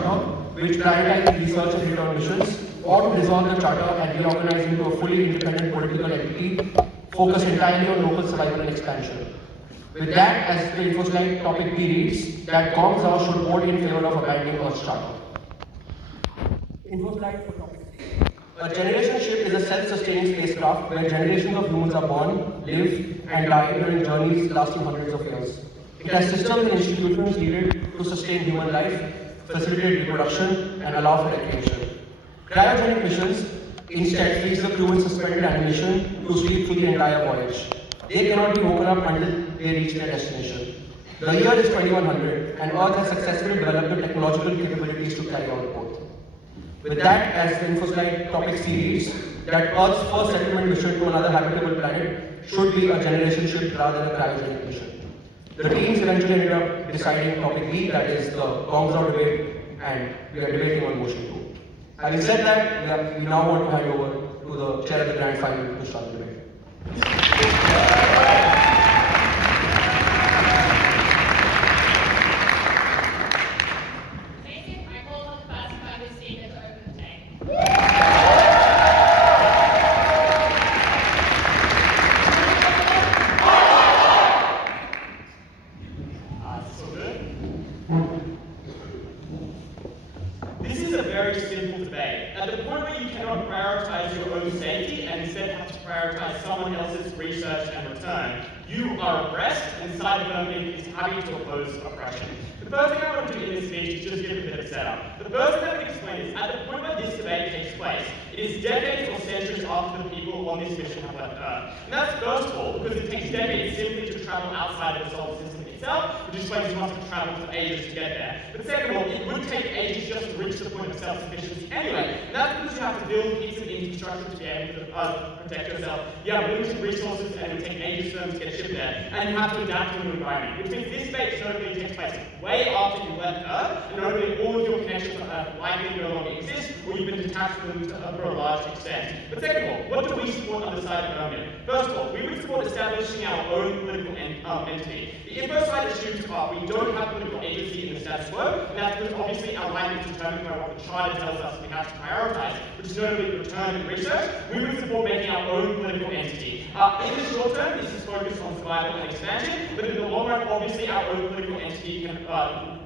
Charter, which prioritizes research and return missions, or to dissolve the Charter and reorganize into a fully independent political entity focused entirely on local survival and expansion. With that, as the info slide topic B reads, that Gongzhou should vote in favor of abandoning Earth's Charter. Info slide for topic C. A generation ship is a self-sustaining spacecraft where generations of humans are born, live, and die during journeys lasting hundreds of years. It has systems and institutions needed to sustain human life, facilitate reproduction, and allow for recreation. Cryogenic missions instead freeze the crew in suspended animation to sleep through the entire voyage. They cannot be woken up until they reach their destination. The year is 2100, and Earth has successfully developed the technological capabilities to carry on both. With that, as the info slide topic C reads, that Earth's first settlement mission to another habitable planet should be a generation ship rather than a cryogenic mission. The teams eventually ended up deciding topic B, that is the Gongzhou debate, and we are debating on motion 2. Having said that, we now want to hand over to the chair of the grand final to start the debate. To oppose oppression. The first thing I want to do in this speech is just give a bit of setup. The first thing I want to explain is, at the point where this debate takes place, it is decades or centuries after the people on this mission have left Earth. And that's first of all because it takes decades simply to travel outside of the solar system itself, which explains you must have traveled for ages to get there. But second of all, it would take ages just to reach the point of self-sufficiency anyway. And that's because you have to build pieces of infrastructure to be able to protect yourself. You have limited resources and it would take ages for them to get shipped there. And you have to adapt to a new environment, which means this debate totally takes place way after you left Earth, and notably all of your connections likely no longer exist, or you've been detached from them for a large extent. But second of all, what do we support on the side of Ermion? First of all, we would support establishing our own political entity. The info side assumes we don't have political agency in the status quo, and that's because obviously our life is determined by what the Charter tells us we have to prioritize, which is notably return and research. We would support making our own political entity. In the short term, this is focused on survival and expansion, but in the long run, obviously our own political entity can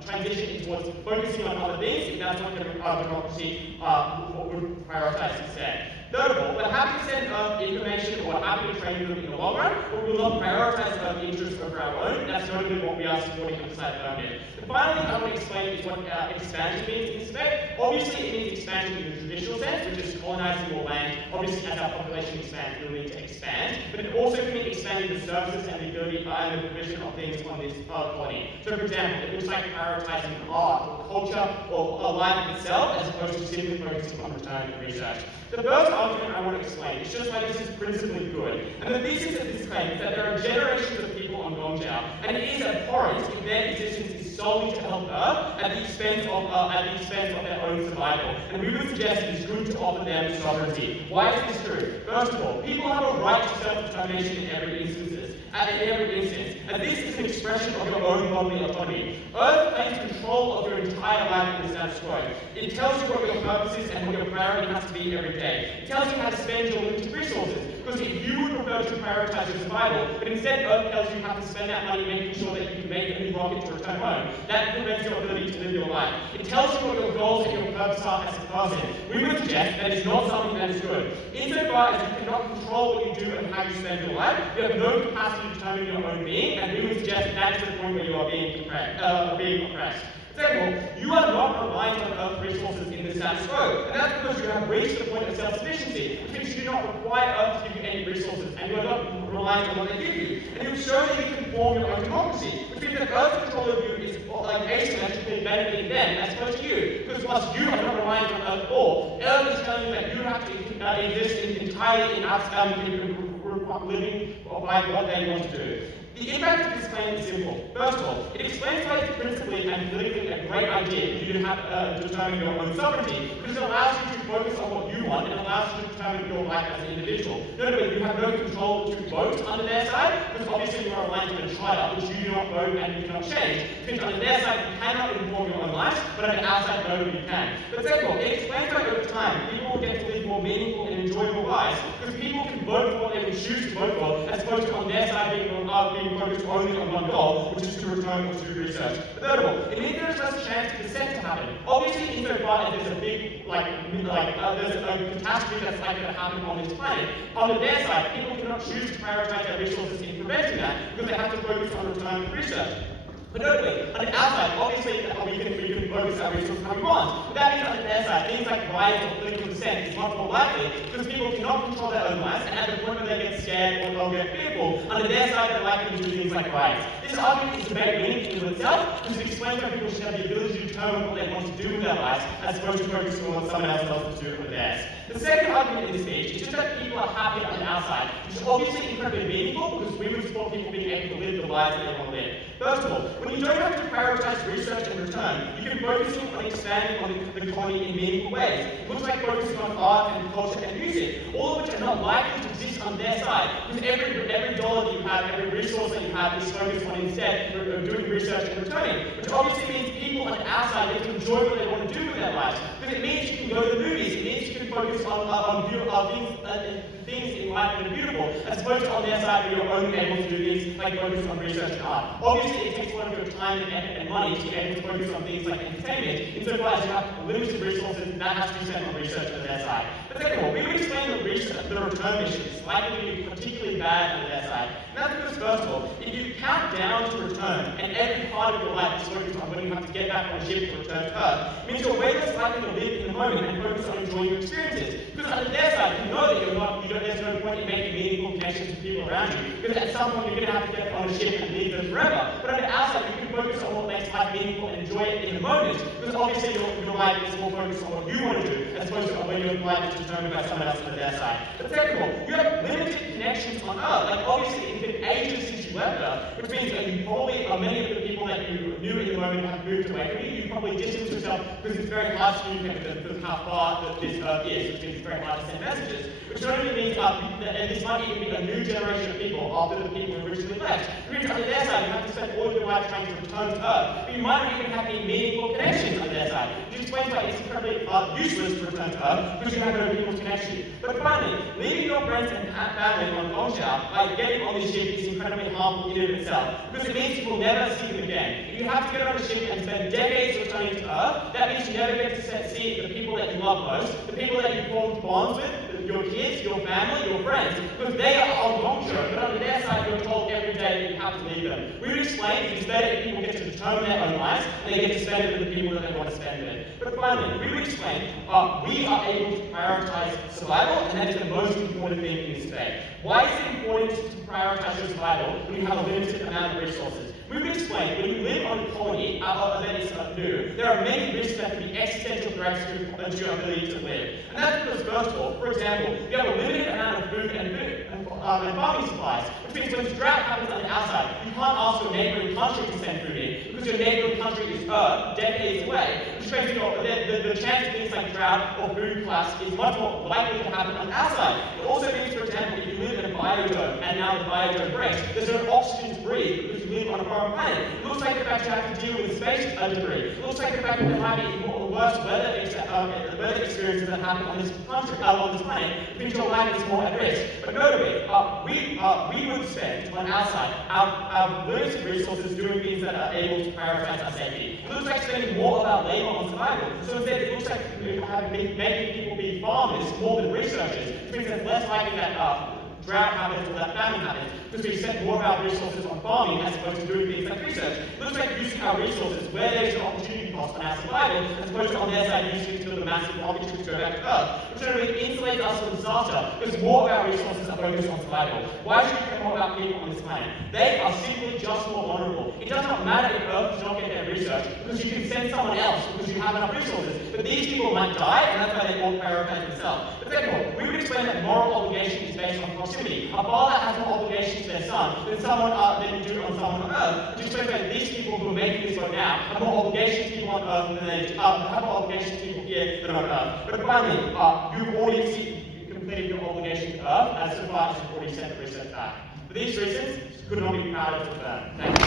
transition towards focusing on other things if that's what democracy would prioritize instead. Third of all, we're happy to send information or happy to train them in the long run, but we will not prioritize interests over our own. That's notably what we are supporting on the side of Ermion. And finally, I want to explain is what expansion means in this debate. Obviously, it means expansion in the traditional sense, which is colonizing more land. Obviously, as our population expands, we'll need to expand. But it also can mean expanding the services and the ability and the provision of things on this colony. So, for example, it looks like prioritizing art or culture or life itself, as opposed to simply focusing on return and research. The first argument I want to explain is just why this is principally good. And the thesis of this claim is that there are generations of people on Gongzhou, and it is abhorrent if their existence is solely to help Earth at the expense of their own survival. And we would suggest it is good to offer them sovereignty. Why is this true? First of all, people have a right to self-determination in every instance. And this is an expression of your own bodily autonomy. Earth claims control of your entire life in the status quo. It tells you what your purpose is and what your priority has to be every day. It tells you how to spend your limited resources. Because if you would prefer to prioritize your survival, but instead Earth tells you have to spend that money making sure that you can make a new rocket to return home, that prevents your ability to live your life. It tells you what your goals and your purpose are as a person. We would suggest that it's not something that is good. Insofar as you cannot control what you do and how you spend your life, you have no capacity to determine your own being, and we would suggest that is the point where you are being oppressed. Second of all, you are not reliant on Earth resources in the status quo, and that's because you have reached the point of self-sufficiency, which means you do not require Earth to give you any resources, and you are not reliant on what they give you. And you've shown that you can form your own democracy, which means that Earth's control of you is like asymmetrically benefiting them as opposed to you, because whilst you are not reliant on Earth at all, Earth is telling you that you have to exist entirely in living by what they want to do. The impact of this claim is simple. First of all, it explains why it's principally and politically a great idea for you to have determine your own sovereignty, because it allows you to focus on what you want and allows you to determine your life as an individual. Notably, you have no control to vote under their side, because obviously you are aligned to a charter, which you do not vote and you cannot change. Because under their side, you cannot inform your own life, but under our side, nobody can. But second of all, it explains why over time, people will get to live more meaningful and enjoyable lives, because people can vote for what they would choose to vote for, as opposed to on their side being focused only on one goal, which is to return or to do research. But third of all, it means there is less chance for dissent to happen. Obviously, insofar as there's a big, there's a catastrophe that's likely to happen on this planet, on their side, people cannot choose to prioritize their resources in preventing that, because they have to focus on return for research. But notably, on the outside, obviously we can focus our resources how we want. But that means on the their side, things like riots or political dissent is much more likely because people cannot control their own lives, and at the point where they get scared or get fearful, under their side they're likely to do things like riots. This argument is very meaningful in itself because it explains why people should have the ability to determine what they want to do with their lives as opposed to focusing on what someone else wants to do with theirs. The second argument in this speech is just that people are happy on the outside, which is obviously incredibly meaningful because we would support people being able to live the lives that they want to live. First of all, when you don't have to prioritize research and return, you can focus on expanding on the economy in meaningful ways. It looks like focusing on art and culture and music, all of which are not likely to exist on their side, because every dollar that you have, every resource that you have is focused on instead doing research and returning, which obviously means people on the outside get to enjoy what they want to do with their lives, because it means you can go to the movies, it means you can focus on things in life that are beautiful, as opposed to on their side where you're only able to do things like focus on research and art. Obviously, it takes a lot of your time and effort and money to be able to focus on things like entertainment, insofar as you have limited resources, that has to be spent on research on their side. But second of all, we would explain the return mission is likely to be particularly bad on their side. And that's because, first of all, if you count down to return, and every part of your life is focused on when you have to get back on a ship to return to Earth, it means you're way less likely to live in the moment and focus on enjoying your experiences. Because on their side, you know that there's no point in making meaningful connections with people around you, because at some point you're going to have to get on a ship and leave them forever. But on the outside, you can focus on what makes life meaningful and enjoy it in the moment, because obviously your life is more focused on what you want to do, as opposed to when your life is determined by someone else on their side. But second of all, you have limited connections on Earth. Like obviously, it's been ages since you left Earth, which means that you probably, many of the people that you knew in the moment have moved away from you. You probably distanced yourself because it's very hard to communicate with them because of how far this Earth is, which means it's very hard to send messages. Which not only means and this might even be a new generation of people after the people who originally left. Which means on their side, you have to spend all of your life trying to return to Earth, but you might not even have any meaningful connections on their side. Which explains why it's incredibly useless to return to Earth because you have no meaningful connection. But finally, leaving your friends and family on Gongzhou by getting on this ship is incredibly harmful in and of itself, because it means you will never see them again. If you have to get on a ship and spend decades returning to Earth, that means you never get to see the people that you love most, the people that you formed bonds with, your kids, your family, your friends, because they are on Gongzhou, but on their side you're told every day that you have to leave them. We would explain it's better if people get to determine their own lives and they get to spend it with the people that they want to spend with. But finally, we would explain we are able to prioritize survival, and that is the most important thing in this debate. Why is it important to prioritize your survival when you have a limited amount of resources? We would explain when you live on a colony that is new, there are many risks that can be existential threats to your ability to live. And that's because, first of all, for example, you have a limited amount of food and farming supplies, which means when drought happens on the outside, you can't ask your neighboring country to send food in, because your neighboring country is decades away, which means the chance of things like drought or food collapse is much more likely to happen on the outside. It also means, for example, if you live in a biodome and now the biodome breaks, there's no oxygen to breathe because you live on a foreign planet. It looks like the fact you have to deal with space debris. It looks like the fact that there might be more worse weather experiences that happen on this planet, means your life is more at risk. But notably, we would spend on our side our limited resources doing things that are able to prioritize our safety. It looks like spending more of our labor on survival. So instead, it looks like making people be farmers more than researchers, which means it's less likely that drought happens or that famine happens, because we spend more of our resources on farming as opposed to doing things like research. It looks like using our resources where there's an opportunity cost on our survival, as opposed to on their side using it to build a massive rocket to go back to Earth, which really insulates us from disaster, because more of our resources are focused on survival. Why should we care more about people on this planet? They are simply just more vulnerable. It does not matter if Earth does not get their research, because you can send someone else, because you have enough resources. But these people might die, and that's why they all prioritize themselves. But second of all, we would explain that moral obligation is based on proximity. A father has more obligation to their son than than you do on someone on Earth. Which explains that these people who are making this vote now have more obligation to people on Earth than they have more obligation to people here than on Earth. But finally, you've already completed your obligation to Earth as so far as you've already sent the research back. For these reasons, could not be prouder to affirm. Thank you.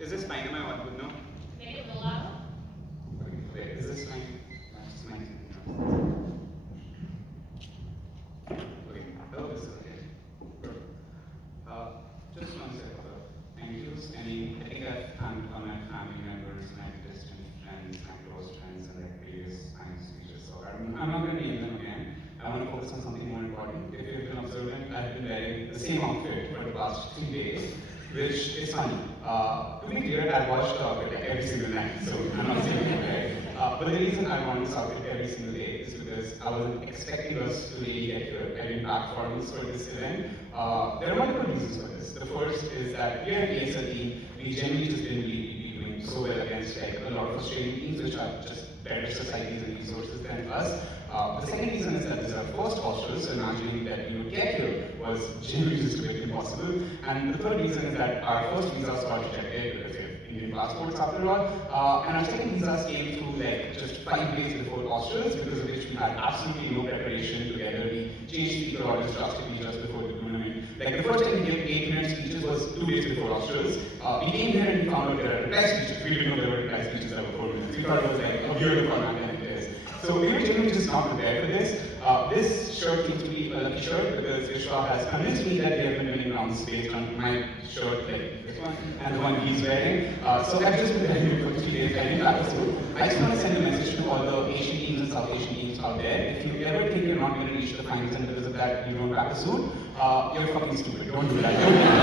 Is this fine? Am I audible now? Make it a little louder. Okay, is this fine? That's fine. Okay, oh, this is okay. Good. Just one set of thank yous. I think I've thanked all my family members, my distant friends, my close friends, and like previous times speeches. So I'm not going to name them again. I want to focus on something more important. If you've been observant, I've been wearing the same outfit for the past 3 days. Which is funny. To be clear, I watched the outfit like every single night, so I'm not saying it, right? But the reason I wanted this outfit every single day is because I wasn't expecting us to really get here. I didn't pack for this event. There are multiple reasons for this. The first is that here at ESL team, we generally just didn't really be doing so well against like a lot of Australian teams which are just better societies and resources than us. The second reason is that this is our first Australs, so imagining that we would get here was genuinely just a bit impossible. And the third reason is that our first visas got rejected because we have Indian passports after all. And our second visas came through like just 5 days before Australs, because of which we had absolutely no preparation together. We changed speaker orders drastically just before the tournament. Like the first time we gave 8-minute speeches was 2 days before Australs. We came here and we found out there are reply speeches. We didn't know there were reply speeches that were 4 minutes. We thought it was like a weird format than it is. So we were genuinely just not prepared for this. This shirt seems to be a lucky shirt because Vishwa has convinced me that they have been winning rounds based on my shirt, like this one, and the one he's wearing. So I've just been wearing it for 3 days. I didn't pack a suit. I just want to send a message to all the Asian teams and South Asian teams out there. If you ever think you're not going to reach the finals and because of that you don't pack a suit, you're fucking stupid. Don't do that. Don't do that.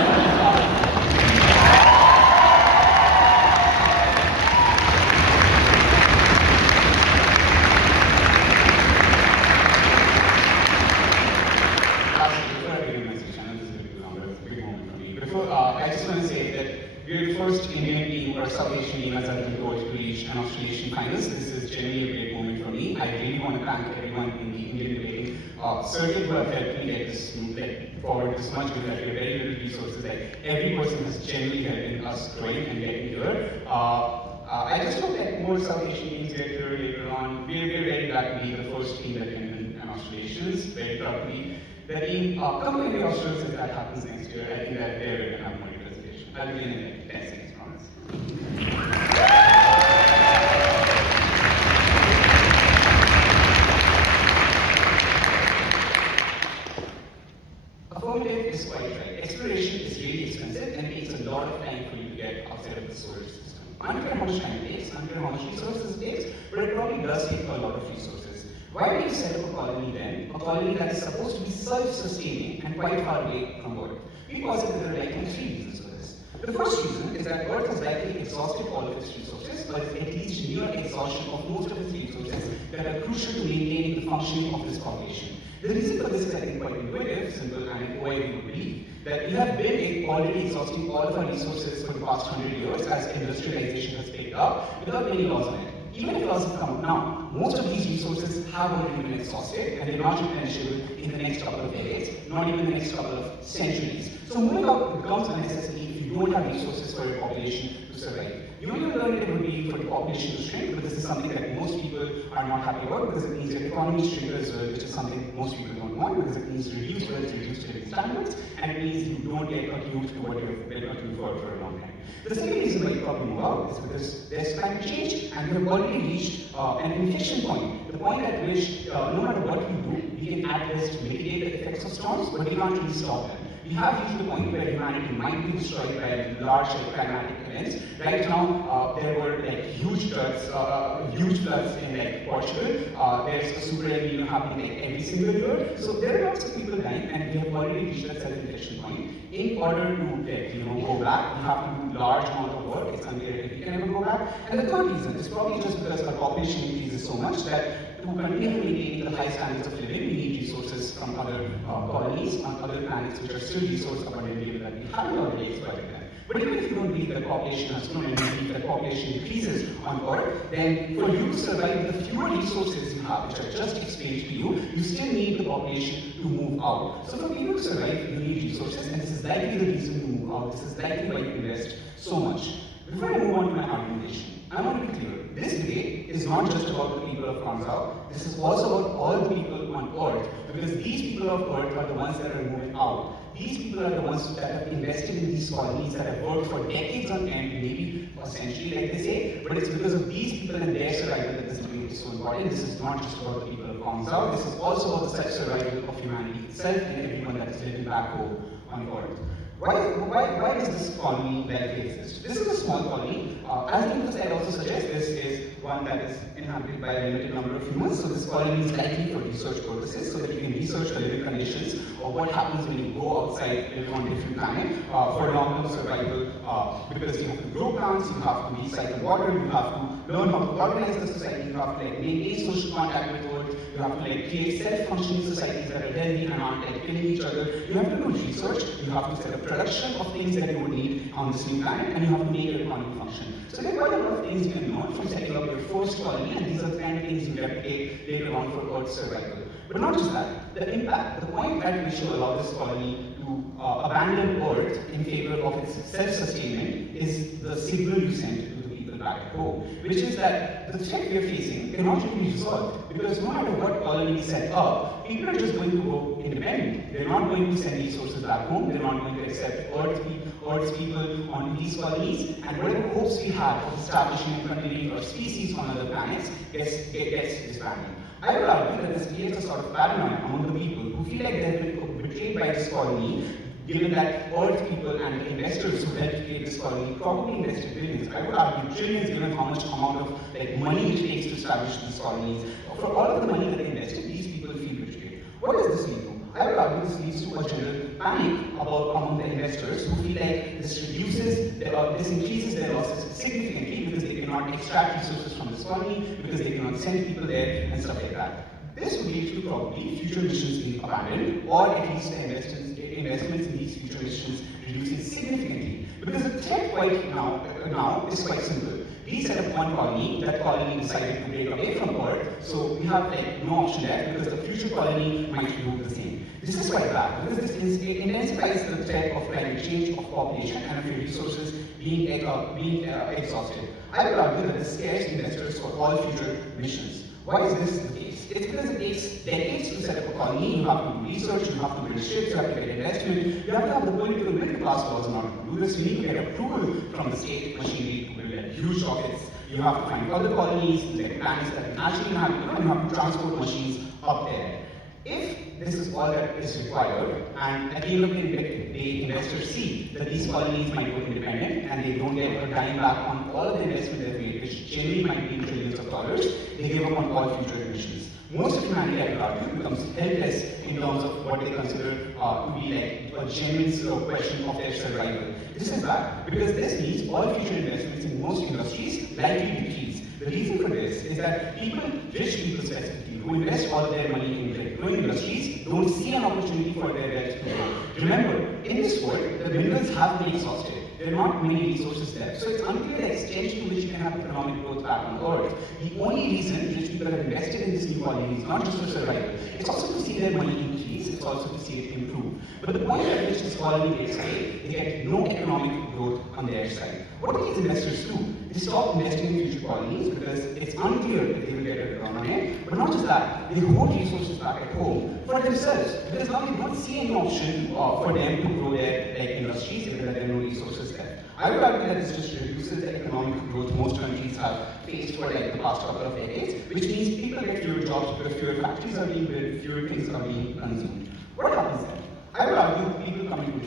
I just want to say that we're the first Indian team or South Asian team as I've been told to reach an Australian finals. This is genuinely a great moment for me. I really want to thank everyone in the Indian debating circuit who have helped me get this forward this much, because we have very little resources. Like every person has genuinely helped in us growing and getting here. I just hope that more South Asian teams get here later on. We're very glad to be the first team that can win an Australians. Very proud to be the team. Come to the Australs if that happens next year. I think that they're going to have more representation. I'll begin in like 10 seconds, promise. Affirmative is quite right. Exploration is really expensive and it takes a lot of time for you to get outside of the solar system. Unclear how much time it takes, unclear how much resources it takes, but it probably does take a lot of resources. Why do you set up a colony then? A colony that is supposed to be self-sustaining and quite far away from Earth. We posit that there are likely 3 reasons for this. The first reason is that Earth has likely exhausted all of its resources, or is at least near exhaustion of most of its resources that are crucial to maintaining the functioning of this population. The reason for this is, I think, quite intuitive, simple, and in a way we would believe that we have been already exhausting all of our resources for the past 100 years as industrialization has picked up without any laws on it. Even if laws have come up now, most of these resources have already been exhausted and they're not replenishable in the next couple of decades, not even the next couple of centuries. So moving out becomes a necessity if you don't have resources for your population to survive. The only alternative would be for the population to shrink, but this is something that most people are not happy about because it means your economy shrinks as well, which is something most people don't want because it means reduced wealth, reduced living standards, and it means you don't get acute to what you've been acute for a long time. The second reason why you probably move out is because there's climate change and we have already reached an inflection point, the point at which no matter what we do, we can at best mitigate the effects of storms, but we can't really stop them. We have reached the point where humanity might be destroyed by large climatic events. Right now, there were like huge floods in like Portugal. There's a super El Nino happening like every single year. So there are lots of people dying, and we have already reached that self-inflection point. In order to go back, we have to do large amount of work. It's unclear if we can ever go back. And the third reason is probably just because our population increases so much that to continue maintaining the high standards of living, we need resources from other colonies on other planets which are still resource abundant given that we haven't already exploited them. But even if you don't believe that population has grown and you believe that population increases on Earth, then for you to survive with the fewer resources you have, which I just explained to you, you still need the population to move out. So for people to survive, you need resources, and this is likely the reason you move out. This is likely why you invest so much. Before I move on to my argumentation, I want to be clear. This debate is not just about the people of Gongzhou. This is also about all the people on Earth, because these people of Earth are the ones that are moving out. These people are the ones that have invested in these colonies, that have worked for decades on end, maybe a century, like they say, but it's because of these people and their survival that this debate is so important. This is not just about the people of Gongzhou. This is also about the survival of humanity itself and everyone that is living back home on Earth. Why does this colony likely exist? This is a small colony. As the name slide also suggests, this is one that is inhabited by a limited number of humans. So this colony is likely for research purposes, so that you can research the living conditions of what happens when you go outside, live on different planet, for long-term survival. Because you have to grow plants, you have to recycle water, you have to learn how to organize the society, you have to maintain social contact with Earth, you have to create self-functioning societies that are healthy and aren't killing each other. You have to do research, you have to set up production of things that you would need on this new planet, and you have to make your economy function. So there are quite a lot of things you can learn from setting up your first colony, and these are the kind of things you replicate later on for Earth's survival. But not just that, the impact, the point at which you allow this colony to abandon Earth in favor of its self-sustainment is the signal you send to the people back at home, which is that the threat we are facing cannot really be resolved, because no matter what colony we set up, people are just going to go independent. They're not going to send resources back home, they're not going to accept Earth's people onto these colonies, and whatever hopes we have of establishing and continuing our species on other planets gets disbanded. I would argue that this creates a sort of paranoia among the people who feel like they've been betrayed by this colony, given that Earth people and the investors who helped create this colony probably invested billions. I would argue trillions, given how much amount of money it takes to establish these colonies. For all of the money that they invested, these people feel betrayed. What does this lead to? I would argue this leads to a general panic among the investors who feel like this increases their losses significantly because they cannot extract resources from this colony, because they cannot send people there and stuff like that. This would lead to probably future missions being abandoned, or at least the investments in these future missions reducing significantly. Because the threat right now is quite simple. We set up one colony, that colony decided to break away from Earth, so we have no option left because the future colony might do the same. This is quite bad because this intensifies the threat of climate change, of population, and of your resources being exhausted. I would argue that this scares investors for all future missions. Why is this the case? It's because it takes decades to set up a colony. You have to do research, you have to build ships, you have to get investment, you have to have the political middle class laws in order to do this. You need to get approval from the state machinery to build huge rockets. You have to find other colonies, planets that naturally inhabit, and you have to transport machines up there. If this is all that is required, and at the end of the day, investors see that these colonies might go independent and they don't get a dime back on all the investment they've made, which generally might be in trillions of dollars, they give up on all future emissions. Most of humanity, I would argue, becomes helpless in terms of what they consider to be a genuine question of their survival. This is bad, because this means all future investments in most industries likely decrease. The reason for this is that rich people specifically, who invest all their money in growing industries, don't see an opportunity for their wealth to grow. Remember, in this world, the minerals have been exhausted. There are not many resources left. So it's unclear the extent to which you can have economic growth back on Earth. The only reason rich people have invested in this new colony is not just for survival. It's also to see their money increase. It's also to see it improve. But the point at which this colony gets made, they get no economic growth on their side. What do these investors do? They stop investing in future colonies because it's unclear if they will get a return on it. But not just that, they hoard resources back at home for themselves, because now they don't see any option for them to grow their industries, given that there are no resources left. I would argue that this just reduces the economic growth most countries have faced for the past couple of decades, which means people get fewer jobs because fewer factories are being built, fewer things are being consumed. What happens then? I would argue people come into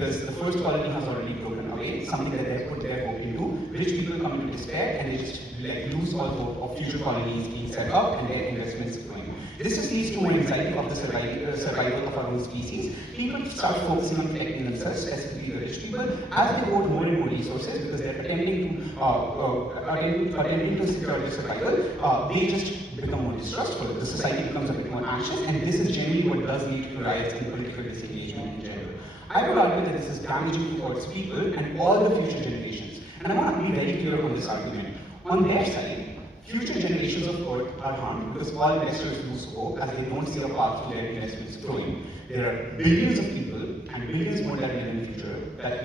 because the first colony has already broken away, something that they put their hope into. Rich people come into despair and they just lose all hope of future colonies being set up and their investments growing. This just leads to more anxiety of the survival of our own species. People start focusing on protecting themselves, specifically the rich people, as they devote more and more resources because they're attempting to secure their survival. They just become more distrustful. The society becomes a bit more anxious, and this is generally what does lead to riots and political disengagement in general. I would argue that this is damaging towards people and all the future generations. And I want to be very clear on this argument. On their side, future generations of Earth are harmed because all investors lose hope as they don't see a path to their investments growing. There are billions of people and billions more that live in the future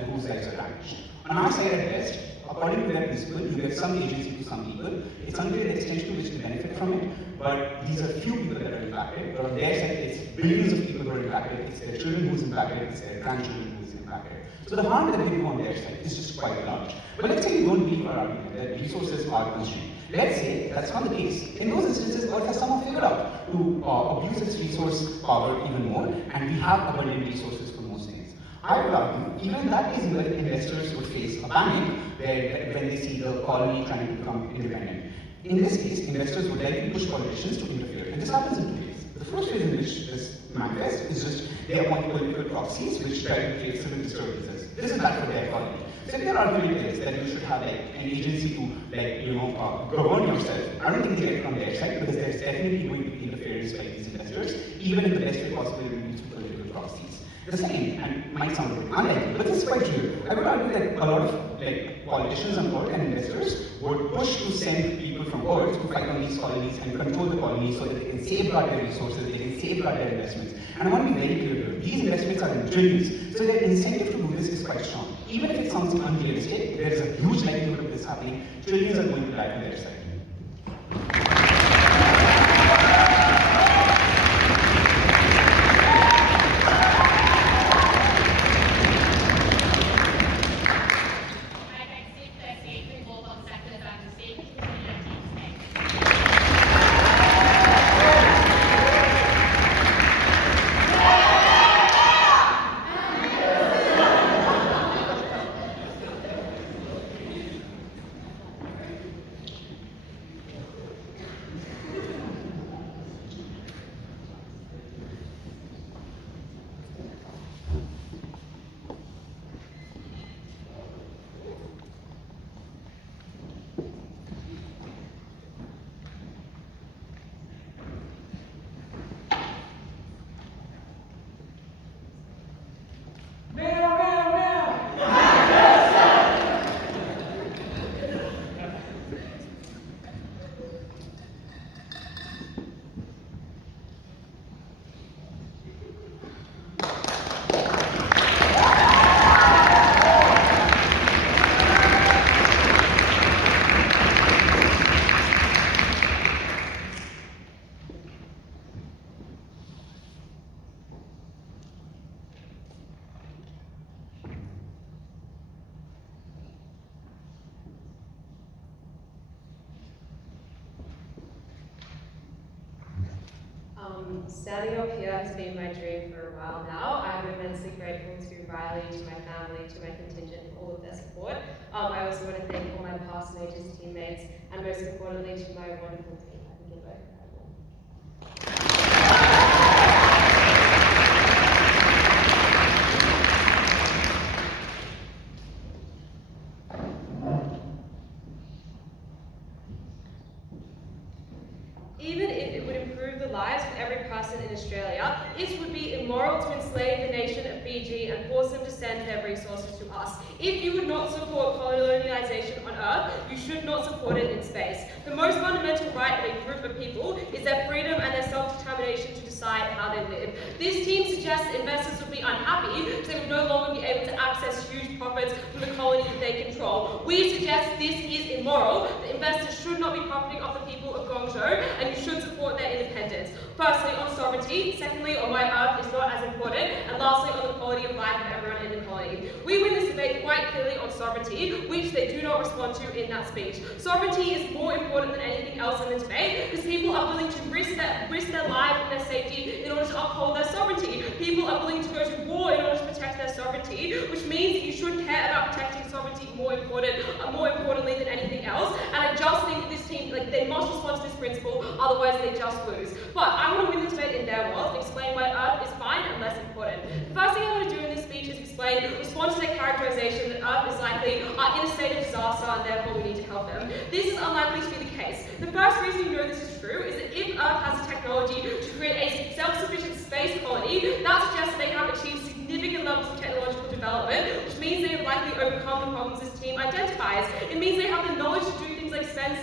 whose lives are damaged. On our side at best, according to their principle, you give some agency to some people. It's unclear the extent to which they benefit from it, but these are few people that are impacted. But on their side, it's billions of people who are impacted. It's their children who's impacted. It's their grandchildren who's impacted. So the harm that they do on their side is just quite large. But let's say you don't believe our argument that resources are constrained. Let's say that's not the case. In those instances, Earth has somehow figured out to abuse its resource power even more, and we have abundant resources for most things. I would argue, even in that case, where investors would face a panic when they see the colony trying to become independent. In this case, investors would likely push politicians to interfere, and this happens in two ways. The first way in which this manifests is just they appoint political proxies which try to create civil disturbances. This is bad for their colony. So if their argument is that you should have an agency to govern yourself, I don't think they get it from their side because there's definitely going to be interference by these investors, even in the best way possible through political proxies. The second, and might sound a bit unlikely, but this is quite true. I would argue that a lot of politicians on Earth and investors would push to send people from Earth to fight on these colonies and control the colonies so that they can safeguard their resources, they can safeguard their investments. And I want to be very clear here, these investments are in trillions, so their incentive to do this is quite strong. Even if it sounds unrealistic, there is a huge likelihood of this happening. Trillions are going to die on their side. Standing up here has been my dream for a while now. I'm immensely grateful to Riley, to my family, to my contingent for all of their support. I also want to thank all my past and ages teammates, and most importantly to my wonderful team. I think you're both incredible. Even if it would improve the lives of every person in Australia, it would be immoral to enslave the nation of Fiji and force them to send their resources to us. If you would not support colonialisation on Earth, you should not support it in space. The most fundamental right of a group of people is their freedom and their self-determination to decide how they live. This team suggests that investors would be unhappy because they would no longer be able to access huge profits from the colony that they control. We suggest this is immoral, that investors should not be profiting off the people of Gongzhou, and you should support their independence. Firstly, on sovereignty. Secondly, on why Earth is not as important. And lastly, on the quality of life of everyone in the colony. We win this debate quite clearly on sovereignty, which they do not respond to in that speech. Sovereignty is more important than anything else in the debate, because people are willing to risk their lives and their safety in order to uphold their sovereignty. People are willing to go to war in order to protect their sovereignty. sovereignty, which means that you should care about protecting sovereignty more importantly than anything else. And I just think that this team, they must respond to this principle, otherwise they just lose. But I want to win this debate in their world and explain why Earth is fine and less important. The first thing I want to do in this speech is respond to their characterization that Earth is likely in a state of disaster and therefore we need to help them. This is unlikely to be the case. The first reason you know this is true is that if Earth has the technology to create a self-sufficient space colony, that suggests that they have achieved significant levels of technological development, which means they have likely overcome the problems this team identifies. It means they have the knowledge to do things like send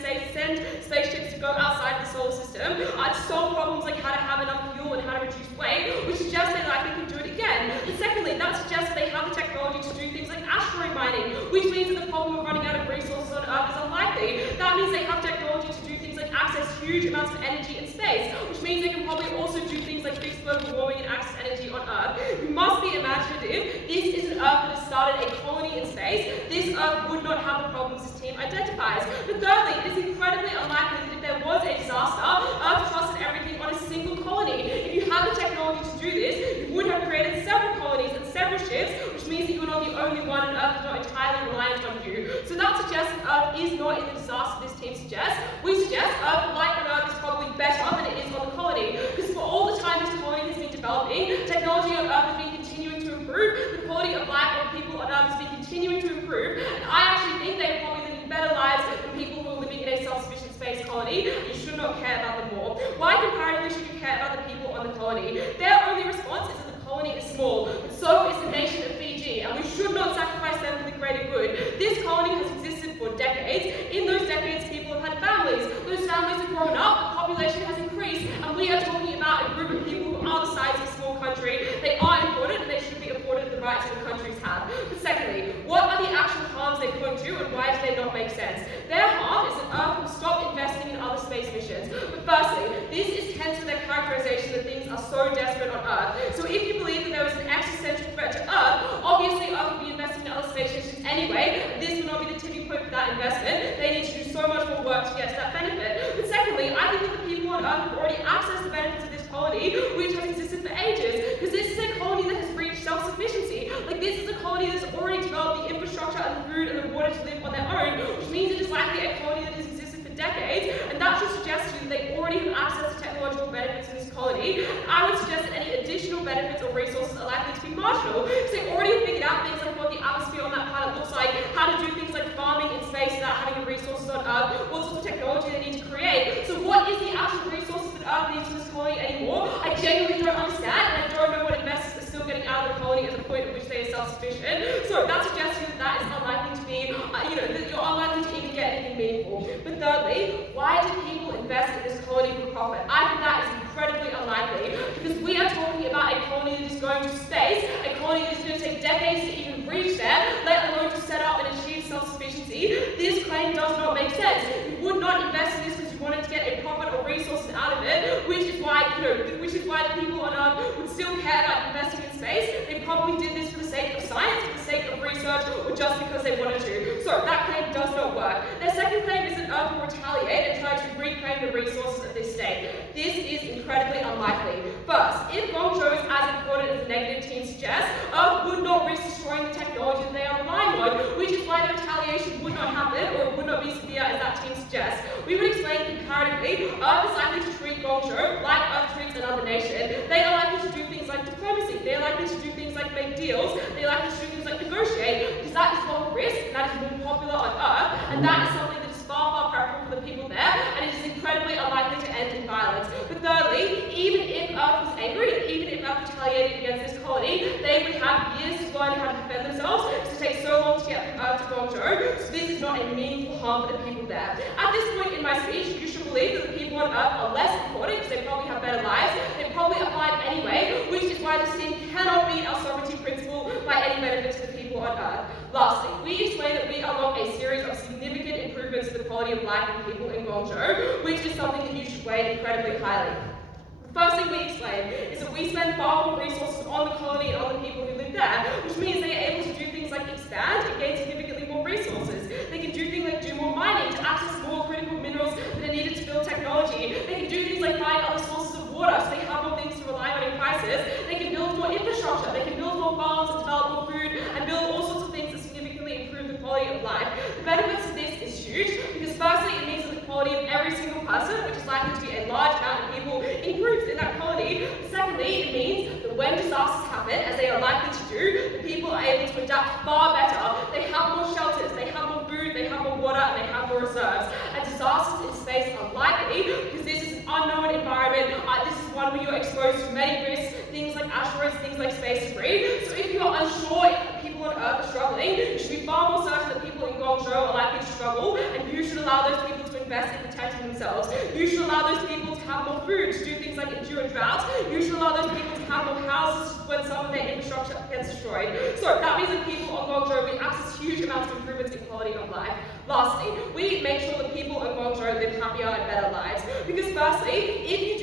spaceships to go outside the solar system, to solve problems like how to have enough fuel and how to reduce weight, which suggests they likely can do it again. And secondly, that suggests that they have the technology to do things like asteroid mining, which means that the problem of running out of resources on Earth is unlikely. That means they have technology to do things like access huge amounts of energy in space, which means they can probably also do things like fix global warming and access energy on Earth. You must be imaginative. This is an Earth that has started a colony in space. This Earth would not have the problems this team identifies. But thirdly, it is incredibly unlikely that if there was a disaster, Earth trusted everything on a single colony. If you had the technology to do this, you would have created several colonies and several ships, which means that you're not the only one and Earth is not entirely reliant on you. So that suggests that Earth is not in the disaster this team suggests. We suggest Earth, like on Earth, is probably better than it is on the colony. Because for all the time this colony has been developing, technology on Earth has been continuing to improve, the quality of life of people on Earth has been continuing to improve, and I actually think they are probably living better lives than people who are living in a self-sufficient space colony. You should not care about them more. Why comparatively should you care about the people on the colony? Their only response is that the colony is small, but so is the nation of Fiji, and we should not sacrifice them for the greater good. This colony has existed for decades. In those decades, people have had families. Those families have grown up, the population has increased, and we are talking about a group of people who are the size of a small country. They are important, and they should be afforded the rights that countries have. But secondly, what are the actual harms they point to, and why do they not make sense? Their harm is that Earth will stop investing in other space missions. But firstly, this is tense with their characterization that things are so desperate on Earth. So if you believe that there is an existential threat to Earth, obviously Earth will be investing in other space missions anyway, and this will not be the tipping point for that investment. They need to do so much more work to get to that benefit. But secondly, I think that the people on Earth have already accessed the benefits of this colony, which has existed for ages, because this is a colony that has reached self-sufficiency. This is a colony that's already developed the infrastructure and the food and the water to live on their own, which means it is likely a colony that has existed for decades, and that should suggest to you that they already have access to technological benefits in this colony. I would suggest that any additional benefits or resources are likely to be marginal, because they already have figured out things like what the atmosphere on that planet looks like, how to do things like farming in space without having the resources on Earth, what sorts of technology they need to create. So what is the actual resources that Earth needs in this colony anymore? I genuinely don't understand, and I don't know what investors are still getting out of the colony at the point at which they are self-sufficient. So that suggests to you that is unlikely to be, that you're unlikely to even get anything meaningful. But thirdly, why do people invest in this colony for profit? I think that is incredibly unlikely, because we are talking about a colony that is going to space, a colony that is going to take decades to even reach there, let alone to set up and achieve self-sufficiency. This claim does not make sense. You would not invest in this because you wanted to get a profit or resources out of it, which is why the people on Earth would still care about investing in space. They probably did this for the sake of science, for the sake of research, or just because they wanted to. So that claim does not work. Their second claim is that Earth will retaliate and try to reclaim the resources of this state. This is incredibly unlikely. First, if Gongzhou is as important as the negative team suggests, Earth would not risk destroying the technology that they are relying on, which is why the retaliation would not happen, or it would not be severe as that team suggests. We would explain comparatively, Earth is likely to treat Gongzhou like Earth treats another nation. They are likely to do things like diplomacy. They are likely to do things like make deals. They are likely to do things like negotiate, because that is low risk, and that is more popular on Earth, and that is something that is far preferable for the people there, and it is incredibly unlikely to end in violence. But thirdly, even if Earth was angry, and even if Earth retaliated against this colony, they would have years to learn how to defend themselves. It take so long to get from Earth to Gongzhou, so this is not a meaningful harm for the people there. At this point in my speech, you should believe that the people on Earth are less important, because they probably have better lives. They probably applied anyway, which is why this team cannot beat our sovereignty principle by any benefit to the people on Earth. Lastly, we explain that we unlock a series of significant improvements to the quality of life of people in Gongzhou, which is something that you should weigh incredibly highly. The first thing we explain is that we spend far more resources on the colony and on the people who live there, which means they are able to do things like expand and gain significantly more resources. They can do things like do more mining to access more critical minerals that are needed to build technology. They can do things like find other sources of water, so they have more things to rely on in crisis. They can build more infrastructure. They can build more farms and develop more food likely to be a large amount of people in groups in that colony. Secondly, it means that when disasters happen, as they are likely to do, the people are able to adapt far better. They have more shelters, they have more food, they have more water, and they have more reserves. And disasters in space are likely because this is an unknown environment. This is one where you're exposed to many risks, things like asteroids, things like space debris. So if you're unsure if people on Earth are struggling, you should be far more certain that people in Gongzhou are likely to struggle, and you should allow those people to invest in protecting themselves. You should allow those people to have more food, to do things like endure drought. You should allow those people to have more houses when some of their infrastructure gets destroyed. So that means that people on Gongzhou, we access huge amounts of improvements in quality of life. Lastly, we make sure that people in Gongzhou live happier and better lives. Because firstly, if you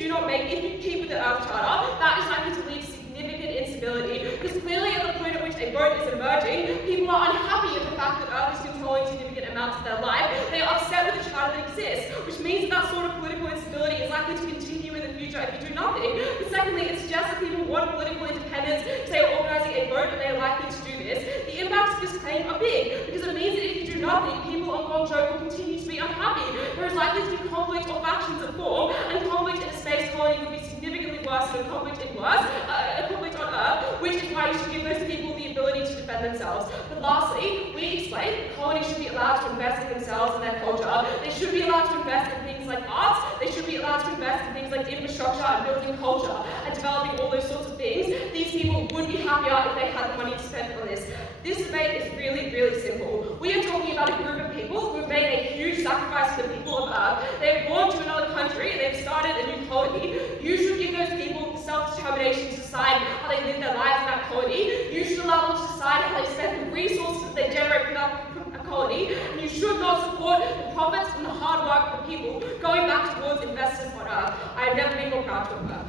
keep with the Earth Charter, that is likely to lead to significant instability. Because clearly at the point at which a vote is emerging, people are unhappy with the fact that Earth is controlling significant amounts of their life. They are upset with the charter that exists, which means that sort of political instability is likely to continue in the future if you do nothing. But secondly, it suggests that people want political independence, say organising a vote, and they are likely to do this. The impacts of this claim are big, because it means that if you do nothing, people on Gongzhou will continue to be unhappy. There is likely to be conflict or factions that form, and conflict in a space colony would be significantly worse than a conflict on Earth, which is why you should give those people the ability to defend themselves. But lastly, we explain that colonies should be allowed to invest in themselves and their culture. They should be allowed to invest in things like arts. They should be allowed to invest in things like infrastructure and building culture and developing all those sorts of things. These people would be happier if they had the money to spend on this. This debate is really, really simple. We are talking about a group of people who have made a huge sacrifice for the people of Earth. They've gone to another country and they've started a new colony. You should give those people the self-determination to decide how they live their lives in that colony. You should allow them to decide how they spend the resources that they generate from that colony. And you should not support the profits and the hard work of the people going back towards investors on Earth. I have never been more proud to have that.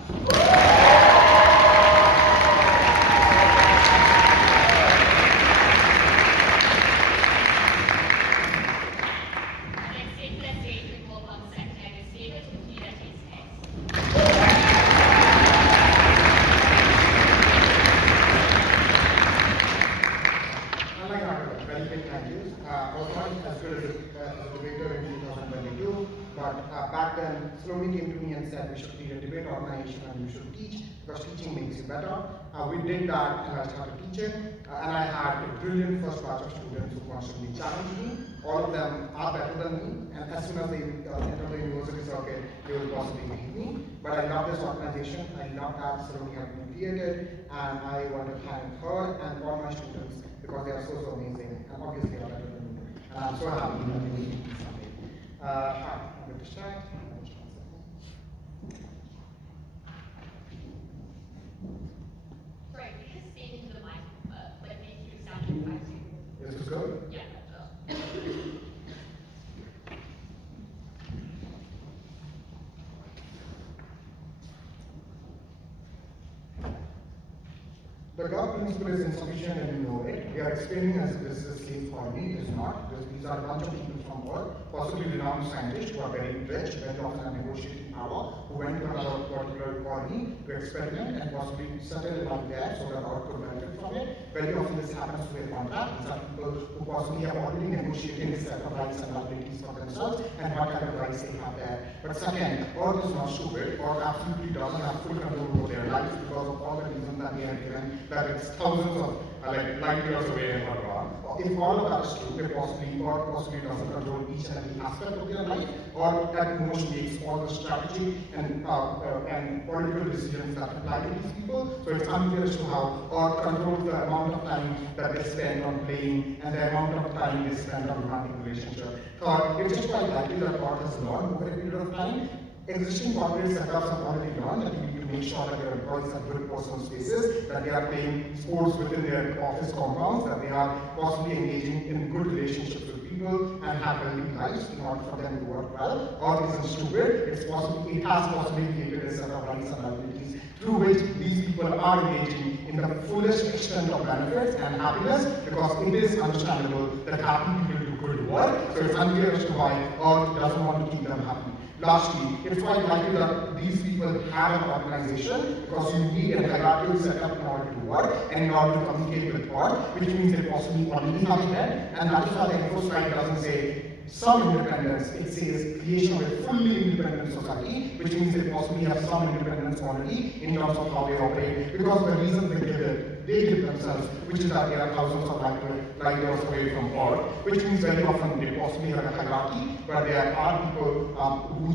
Back then, slowly came to me and said we should create a debate organization and we should teach because teaching makes you better. We did that and I started teaching and I had a brilliant first batch of students who constantly challenged me. All of them are better than me, and as soon as they enter the university circuit, they will possibly beat me. But I love this organization, I love that Saloni has been created, and I want to thank her and all my students because they are so amazing and obviously are better than me. And I'm so happy that we meet someday. Hi, I'm going to start. Sorry, can you just speak into the mic, like make you sound impacting? Is this good? Yeah. The Dagar principle is insufficient and you know it. We are explaining as if this is a slave colony. It is not. These are a bunch of people from Earth, possibly renowned scientists who are very rich, very often have negotiating power, who went to another particular colony to experiment and possibly settle it out there so that Earth could benefit from it. Very often this happens through a contract. These are people who possibly have already negotiated a set of rights and liabilities for themselves and what kind of rights they have there. But second, Earth is not stupid. Earth absolutely doesn't have full control over their lives because of all the reasons that we have given, that it's thousands of light years away in Bardsley. If all of that is true, they possibly doesn't control each and every aspect of their life, or at most makes all the strategy and political decisions that apply to these people. So it's unclear as to how or controls the amount of time that they spend on playing and the amount of time they spend on romantic relationship. It's just quite likely that God has learned over a period of time. Existing corporate setups have already learned that you need to make sure that your employees have good personal spaces, that they are playing sports within their office compounds, that they are possibly engaging in good relationships with people and have healthy lives in order for them to work well. Or isn't stupid, it has possibly created a set of rights and liabilities through which these people are engaging in the fullest extent of benefits and happiness, because it is understandable that happy people do good work, so it's unclear as to why Earth doesn't want to keep them happy. Lastly, it's quite likely that these people have an organization because you need a hierarchical setup in order to work and in order to communicate with God, which means they possibly already have it there, and that is why the info slide doesn't say some independence. It says creation of a fully independent society, which means they possibly have some independence already in terms of how they operate, because the reason they give themselves, which is that they are thousands of light years away from Earth, which means very often they possibly have a hierarchy, where there are people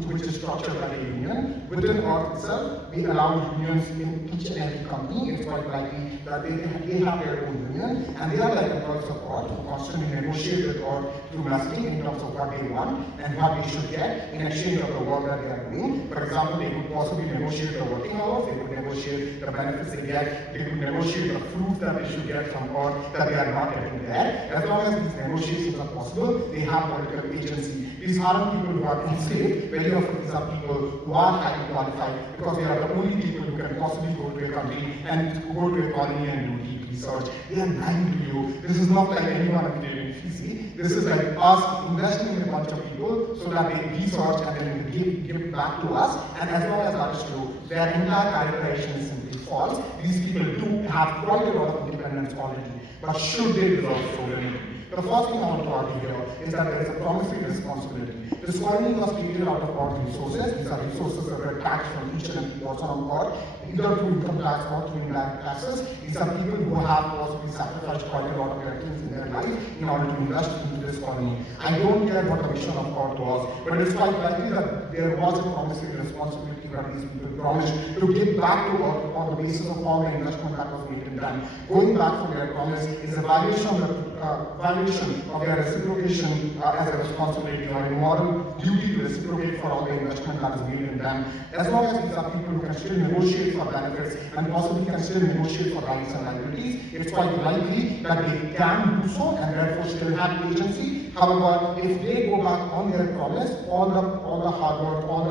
which is structured like a union. Within Earth itself, we allow unions in each and every company. It's quite likely that they have their own union, and they are like employees of Earth who constantly negotiate with Earth through messaging in terms of what they want and what they should get in exchange of the work that they are doing. For example, they could possibly negotiate the working hours, they could negotiate the benefits they get, they could negotiate the fruits that they should get from Earth that they are not getting there. As long as these negotiations are possible, they have political agency. These aren't people who are enslaved. Very often these are people who are highly qualified because they are the only people who can possibly go to a country and go to a colony and do deep research. They are lying to you. This is not like anyone who did in Fiji. This is like us investing in a bunch of people so that they research and then give back to us. And as long as that is true, their entire characterization is simply false. These people do have quite a lot of independence already. But should they deserve sovereignty? The first thing I want to argue here is that there is a promissory responsibility. This colony was created out of Earth resources. These are resources that were taxed from each and every person on Earth, either through income tax or through indirect taxes. These are people who have possibly sacrificed quite a lot of their things in their life in order to invest into this colony. I don't care what the mission of Earth was, but it's quite likely that there was a promissory responsibility that these people promised to give back to Earth on the basis of all the investment that was made in them. Going back from their promise is a violation of their reciprocation as a responsibility or a moral duty to reciprocate for all the investment that is made in them. As long as these are people who can still negotiate for benefits and possibly can still negotiate for rights and liabilities, it's quite likely that they can do so and therefore still have agency. However, if they go back on their promise, all the hard work, all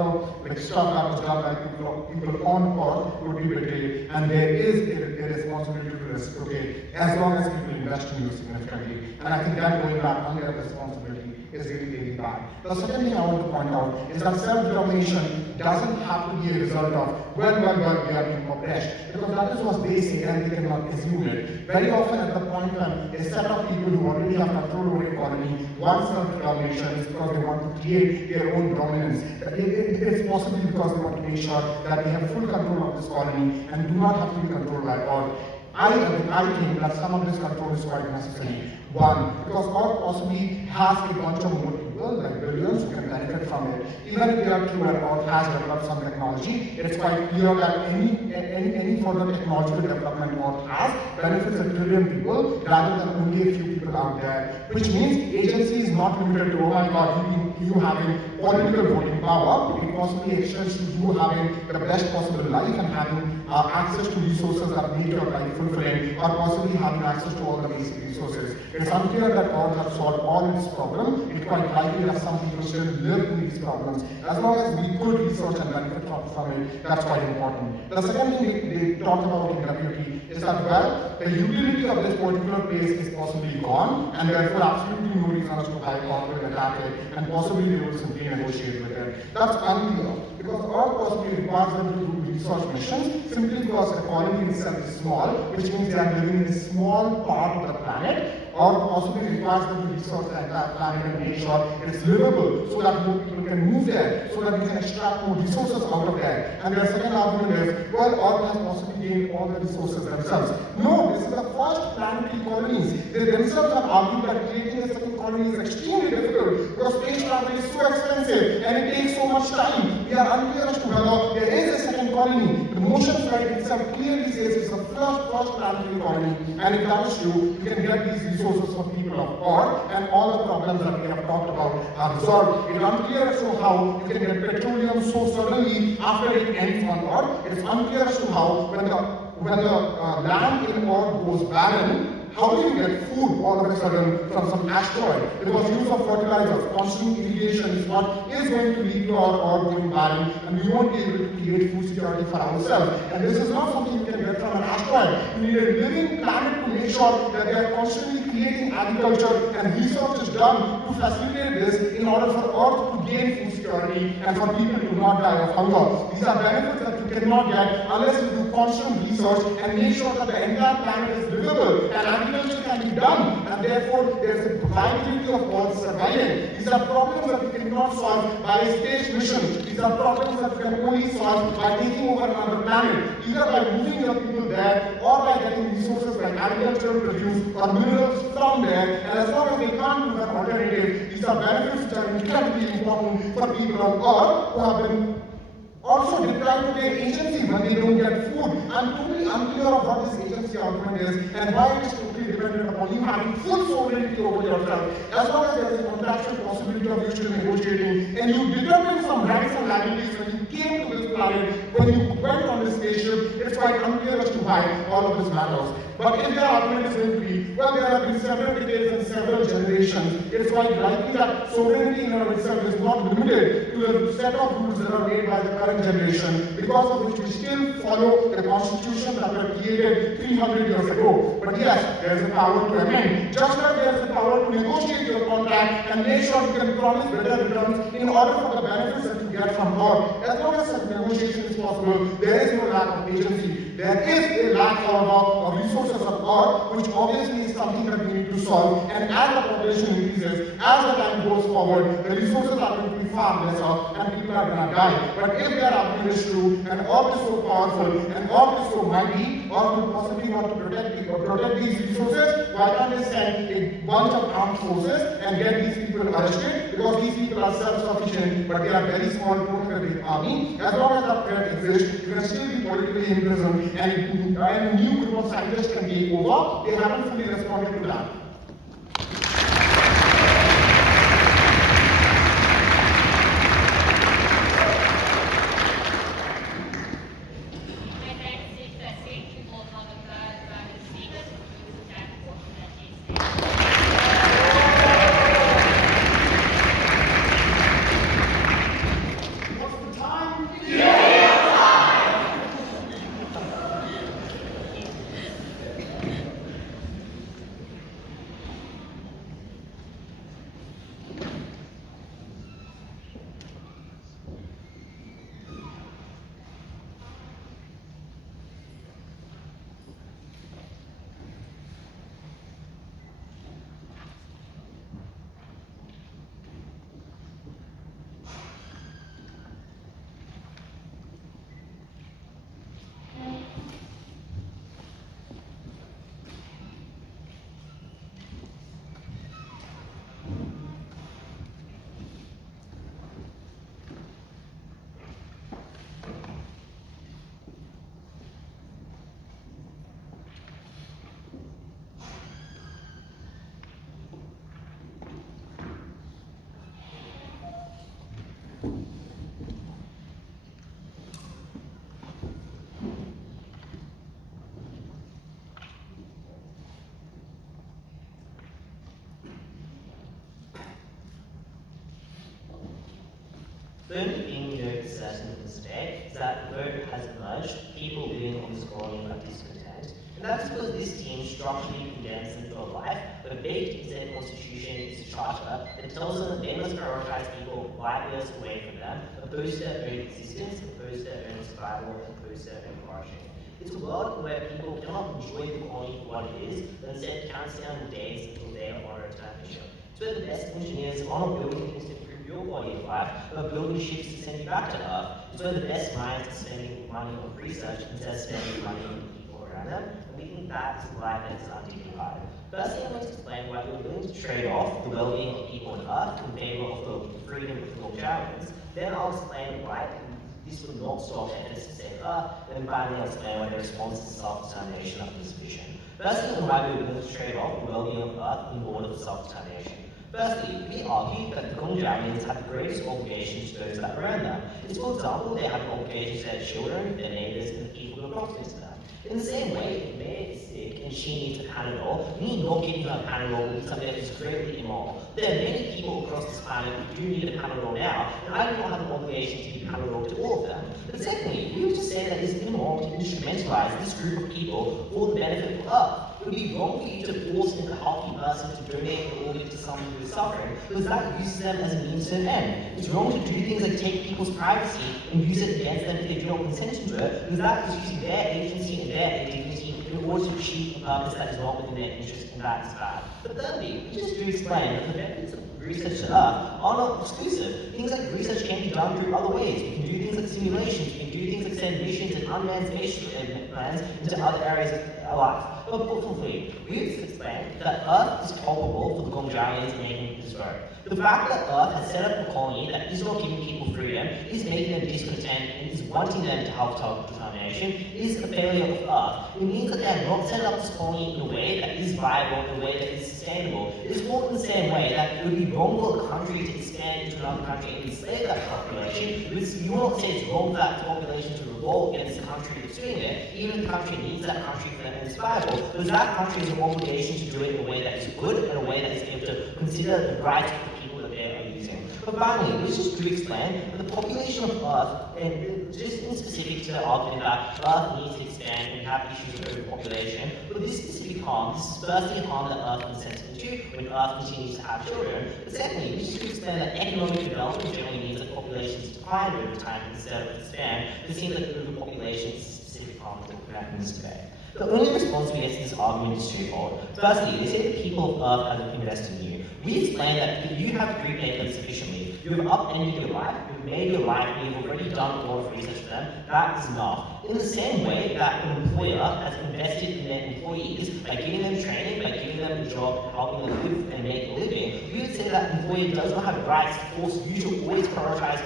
the stuff that was done by people on Earth would be betrayed, and there is a responsibility to reciprocate as long as people invest in you significantly. And I think that going back on their responsibility is really, really bad. The second thing I want to point out is that self-determination doesn't have to be a result of, well, we are being oppressed, because that is what they say and they cannot assume it. Very often at the point when a set of people who already have control over a colony want self-determination is because they want to create their own dominance. It is possibly because they want to make sure that they have full control of this colony and do not have to be controlled by all. I think that some of this control is quite necessary. One, because God possibly has a bunch of more people, like billions, who can benefit from it. Even if they are true and God has developed some technology, it's quite clear that any further technological development God has benefits a trillion people rather than only a few people out there. Which means agency is not limited to, oh my God, you having political voting power. It possibly extends to you having the best possible life and having access to resources that make your life fulfilling, or possibly having access to all the basic resources. It's unclear that God has solved all its problems. It's quite likely that some people still live in these problems. As long as we could research and benefit from it, that's quite important. The second thing they talked about in WT is that, well, the utility of this particular place is possibly gone, and therefore absolutely no reason as to why God will attack it, and possibly they will simply negotiate with it. That's unclear, because God possibly requires them to do research missions, simply because the colony itself is small, which means they are living in a small part of the planet, or possibly requires them to research the entire planet and make sure it's livable so that more people can move there, so that we can extract more resources out of there. And their second argument is, well, Earth has possibly gained all the resources themselves. No, this is the first planetary colonies. They themselves have argued that creating a second colony is extremely difficult because space travel is so expensive and it takes so much time. We are unclear as to whether there is a second colony. The motion flight itself clearly says it's the first planetary colony, and if that is true, you can get these resources for people of Earth, and all the problems that we have talked about are resolved. It is unclear as to how you can get petroleum so suddenly after it ends on Earth. It is unclear as to how when the land in Earth goes barren, how do you get food all of a sudden from some asteroid? Because use of fertilizers, constant irrigation is what is going to lead to our Earth going barren, and we won't be able to create food security for ourselves. And this is not something you can get from an asteroid. You need a living planet to make make sure that they are constantly creating agriculture and research is done to facilitate this in order for Earth to gain food security and for people to not die of hunger. These are benefits that you cannot get unless you do constant research and make sure that the entire planet is livable and agriculture can be done, and therefore there is a viability of Earth surviving. These are problems that you cannot solve by a space mission. These are problems that you can only solve by taking over another planet, either by moving your people there or by getting resources like agricultural produce or minerals from there. And as long as they can't do that alternative, these are benefits which are incredibly important for people on Earth who have been also deprived of their agency when they don't get food. I'm totally unclear of what this agency argument is and why it is totally dependent upon you having full sovereignty over yourself. As long as there is a contractual possibility of you still negotiating and you determine some rights and liabilities when you came to this planet, when you went on this spaceship, it's quite unclear as to why all of this matters. But if their argument is going to be, well, there have been several decades and several generations, it's quite likely that sovereignty in and of itself is not limited to a set of rules that are made by the current generation, because of which we still follow the constitution that were created 300 years ago. But yes, there is a power to amend, just like there is a power to negotiate your contract and make sure you can promise better returns in order for the benefits that you get from God. As long as such negotiation is possible, there is no lack of agency. There is a lack of resources of God, which obviously is something that we need to solve. And as the population increases, as the time goes forward, the resources are going to be far lesser and people are going to die. But if their argument is true, and Earth is so powerful, and Earth is so mighty, Earth will possibly want to protect these resources, why can't they send a bunch of armed forces and get these people arrested? Because these people are self-sufficient, but they are very small, don't have a big army. As long as that threat exists, you can still be politically imprisoned, and a new group of scientists can take over. They haven't fully responded to that. The only thing we know for certain today is that the vote has emerged, people living on this colony are discontent, and that's because this team structurally condemns them to a life where baked into their constitution is a charter that tells them that they must prioritise people 5 years away from them, opposed to their own existence, opposed to their own survival, and opposed to their own flourishing. It's a world where people cannot enjoy the colony for what it is, but instead counts down the days until they are on a return mission. It's where the best engineers are not building things to improve your quality of life, but building ships to send you back to Earth. It's where the best minds are spending money on research instead of spending money on the people around them, and we think that is a life that is undignified. Firstly, I'm going to explain why we're willing to trade off the well-being of people on Earth in favor of the freedom of the Gongzhouians. Then I'll explain why this would not stop efforts to save Earth, and then finally I'll explain why the response to self-determination are insufficient. Firstly, on why we're willing to trade off the well-being of Earth in order for self-determination. Firstly, we argue that the Gongzhouians have the greatest obligation to those that are around them. It's, for example, they have an obligation to their children, their neighbours, and the people who are proximate to them. In the same way, if Leah is sick and she needs a Panadol, me not giving her a Panadol would be something that is greatly immoral. There are many people across this planet who do need a Panadol now, and I do not have an obligation to give Panadol to all of them. But secondly, we would just say that it is immoral to instrumentalize this group of people for the benefit of Earth. it would be wrong for you to force a healthy person to donate an organ to someone who is suffering, because that uses them as a means to an end. It's wrong to do things like take people's privacy and use it against them if they do not consent to it, because that is using their agency and their dignity in order to achieve a purpose that is not within their interest, and that is bad. But thirdly, we just do explain that the benefits of research to Earth are not exclusive. Things like research can be done through other ways. We can do things like simulations, we can do things like send missions and unmanned space plans into other areas of our life. But fourthly, we explained that Earth is culpable for the Gongzhouians making this vote. The fact that Earth has set up a colony that is not giving people freedom, is making them discontent, and is wanting them to have self-determination, is a failure of Earth. It means that they have not set up this colony in a way that is viable, in a way that is sustainable. It is more than the same way that it would be wrong for a country to expand into another country and enslave that population. You will not say it's wrong for that population to revolt against the country that's doing it, even if the country needs that country for them and it's viable, because that country has an obligation to do it in a way that is good and a way that is able to consider the rights of the people that they are using. But finally, let's just do explain that the population of Earth, and just in specific to the argument that Earth needs to expand and have issues with overpopulation, but this specific harm, this is firstly harm that Earth consents into when Earth continues to have children, but secondly, we just explain that economic development generally means that populations decline over time instead of expand. It seems like overpopulation is a specific harm that we're in this debate. The only response we get to this argument is twofold. Firstly, they say the people of Earth have invested in you. We explain that if you have prepaid them sufficiently, you have upended your life, you've made your life, and you've already done a lot of research for them, that is enough. In the same way that an employer has invested in their employees by giving them training, by giving them a job, helping them live and make a living, we would say that an employer does not have rights to force you to always prioritize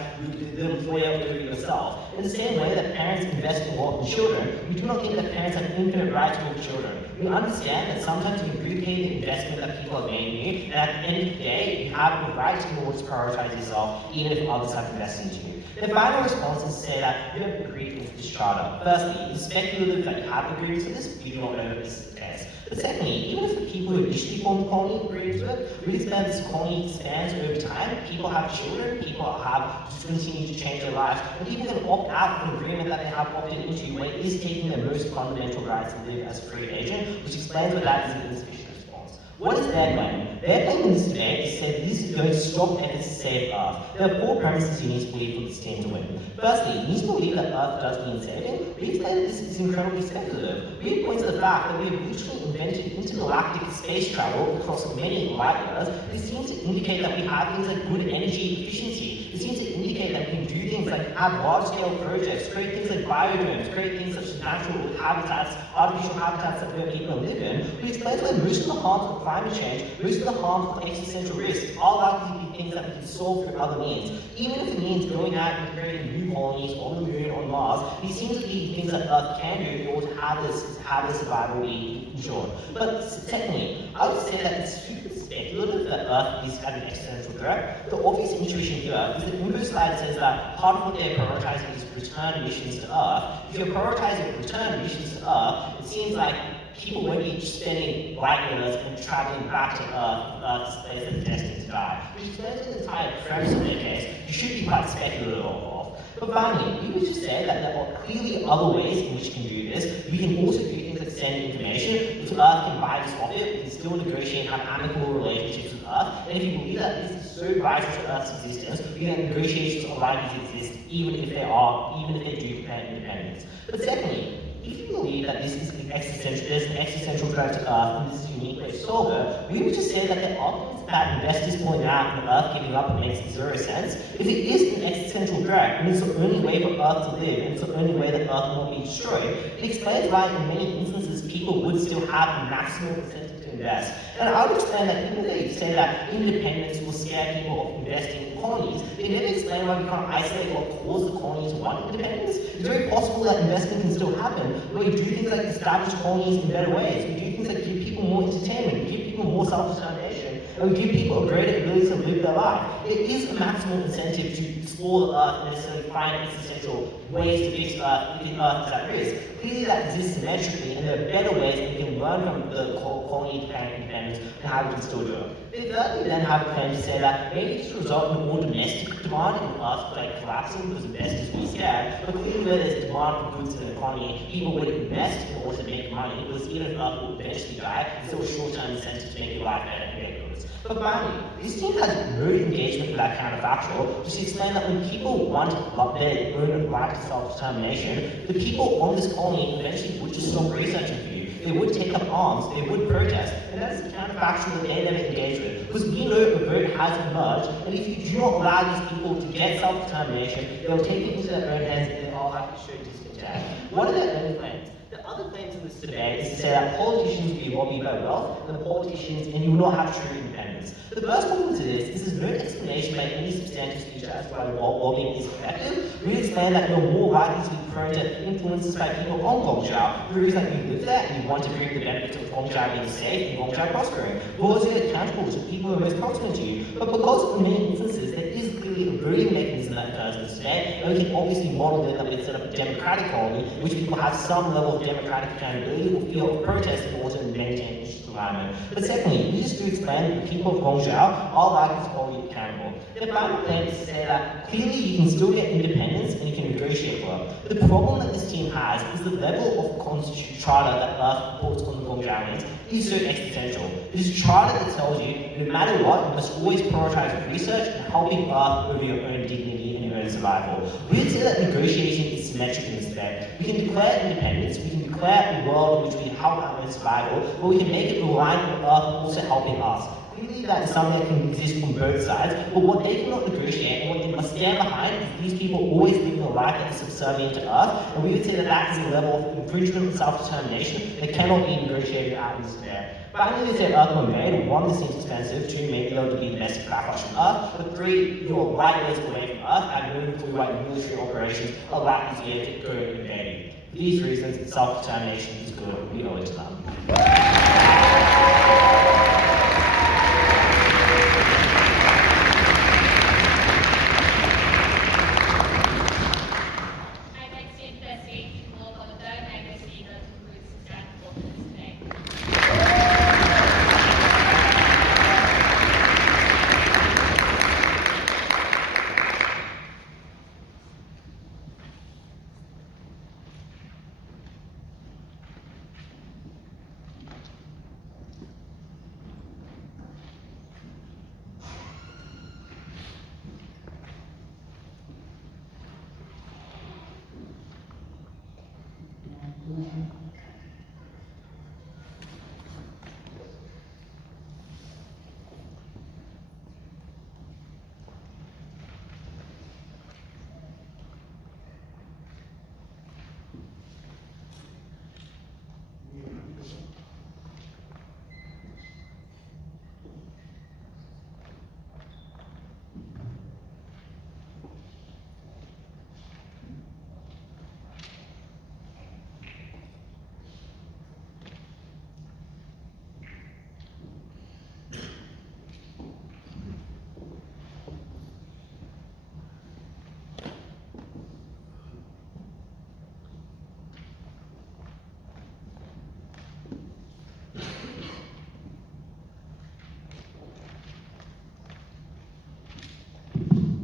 the employer over yourself. In the same way that parents invest a lot in children, we do not think that parents have infinite rights over children. We understand that sometimes you repay the investment that people have made in you, and at the end of the day, you have the right to always prioritize yourself, even if others have invested into you. The final response is to say that you have agreed with this charter. Firstly, it's speculative that you have agreed to this, we do not know if this is the case. But secondly, even if the people who initially formed the colony agreed to it, we expect this colony expands over time, people have children, people have to continue to change their lives, and people can opt out of an agreement that they have opted into when it is taking their most fundamental rights to live as a free agent, which explains why that is an insufficient response. What is their claim? Their claim in this debate is that this is going to stop efforts to save Earth. There are 4 premises you need to believe for this team to win. Firstly, you need to believe that Earth does need saving. We explain that this is incredibly speculative. We point to the fact that we have literally invented intergalactic space travel across many light years. This seems to indicate that we have things like good energy efficiency. It seems to indicate that we can do things like have large-scale projects, create things like biodomes, create things such as natural habitats, artificial habitats that where people live in. We explain that most of the harms of climate change, most of the harms of existential risks are likely to be things that we can solve through other means. Even if it means going out and creating new colonies on the moon, on Mars, these seem to be things that Earth can do in order to have this survival be ensured. But secondly, I would say that it's super speculative that Earth is at an existential threat. The obvious intuition here is that in this slide says that part of what they're prioritizing is return missions to Earth. If you're prioritizing return missions to Earth, it seems like people won't be spending light years and traveling back to Earth's place that is destined to die. Which explains the entire premise of their case. You should be quite speculative of. But finally, we would just say that there are clearly other ways in which you can do this. We can also do things like send information. If Earth can buy this off it, we can still negotiate and have amicable relationships with Earth. And if you believe that this is so vital to Earth's existence, we can have negotiations are likely to exist, even if they do declare independence. But secondly, if you believe that this is an existential threat to Earth and this is a unique way to solve it, we would just say that there are arguments that investors point out that Earth giving up makes zero sense. If it is an existential threat, and it's the only way for Earth to live, and it's the only way that Earth will not be destroyed, it explains why in many instances people would still have a maximum incentive to invest. And I would explain that even though they say that independence will scare people off investing in colonies, they never explain why we can't isolate what caused the colonies to want independence. It's very possible that investment can still happen, where we do things like establish colonies in better ways. We do things like give people more entertainment, give people people more self-determination, and we give people a greater ability to live their life. It is a maximal incentive to explore the Earth and necessarily find existential ways to fix Earth if the Earth is at risk. Clearly that exists symmetrically, and there are better ways that we can learn from the colony independence and how we can still do it. They thirdly then have a claim to say that maybe this will result in more domestic demand in the Earth, like collapsing because investors will be scared, but clearly where there's demand for goods in the economy, people would invest in order to make money, because even if Earth will eventually die, it's still a short-term incentive to make your life better and get goods. But finally, this team has no engagement with that counterfactual, just to explain that when people want their own right to self-determination, the people on this colony eventually would just stop researching for you. They would take up arms, they would protest, and that's the counterfactual that they never engage with. Because we know a vote has emerged, and if you do not allow these people to get self-determination, they'll take it into their own hands and they'll have to show discontent. What are their own claims? The other claims in this debate is to say that politicians will be lobbied by wealth, and the politicians, and you will not have true independence. The first problem to this is there's no explanation by any substantive speaker as to why lobbying is effective. We explain that you're more likely to be prone to influences by people on Gongzhou, proves that you live there and you want to reap the benefits of Gongzhou being safe and Gongzhou prospering. Because you're accountable to people who are most proximate to you, but because in many instances there is clearly a voting mechanism that occurs in this debate, and we can obviously model it that we set up a democratic colony, which people have some level of democratic accountability or fear of protest in order to maintain its alignment. But secondly, we just do explain that the people of Gongzhou are likely to hold you accountable. The final claim is to say that clearly you can still get independence and you can negotiate for it. The problem that this team has is the level of constitutional charter that Earth puts on the Gongzhouians is so existential. It is a charter that tells you, no matter what, you must always prioritize research and helping Earth over your own dignity and your own survival. We would say that negotiation is symmetric in this debate. We can declare independence, we can declare a world in which we help our own survival, but we can make it reliant on Earth also helping us. Clearly that is something that can exist on both sides, but what they cannot negotiate and what they must stand behind is these people always living a life that is subservient to Earth, and we would say that that is a level of infringement and self-determination that cannot be negotiated out in this debate. Finally, we say Earth were made. One, this seems expensive. Two, maybe there would be domestic backlash from Earth. But three, you're right ways away from Earth, and moving through like military operations are likely to get good and invading. For these reasons, self-determination is good. We owe it to them.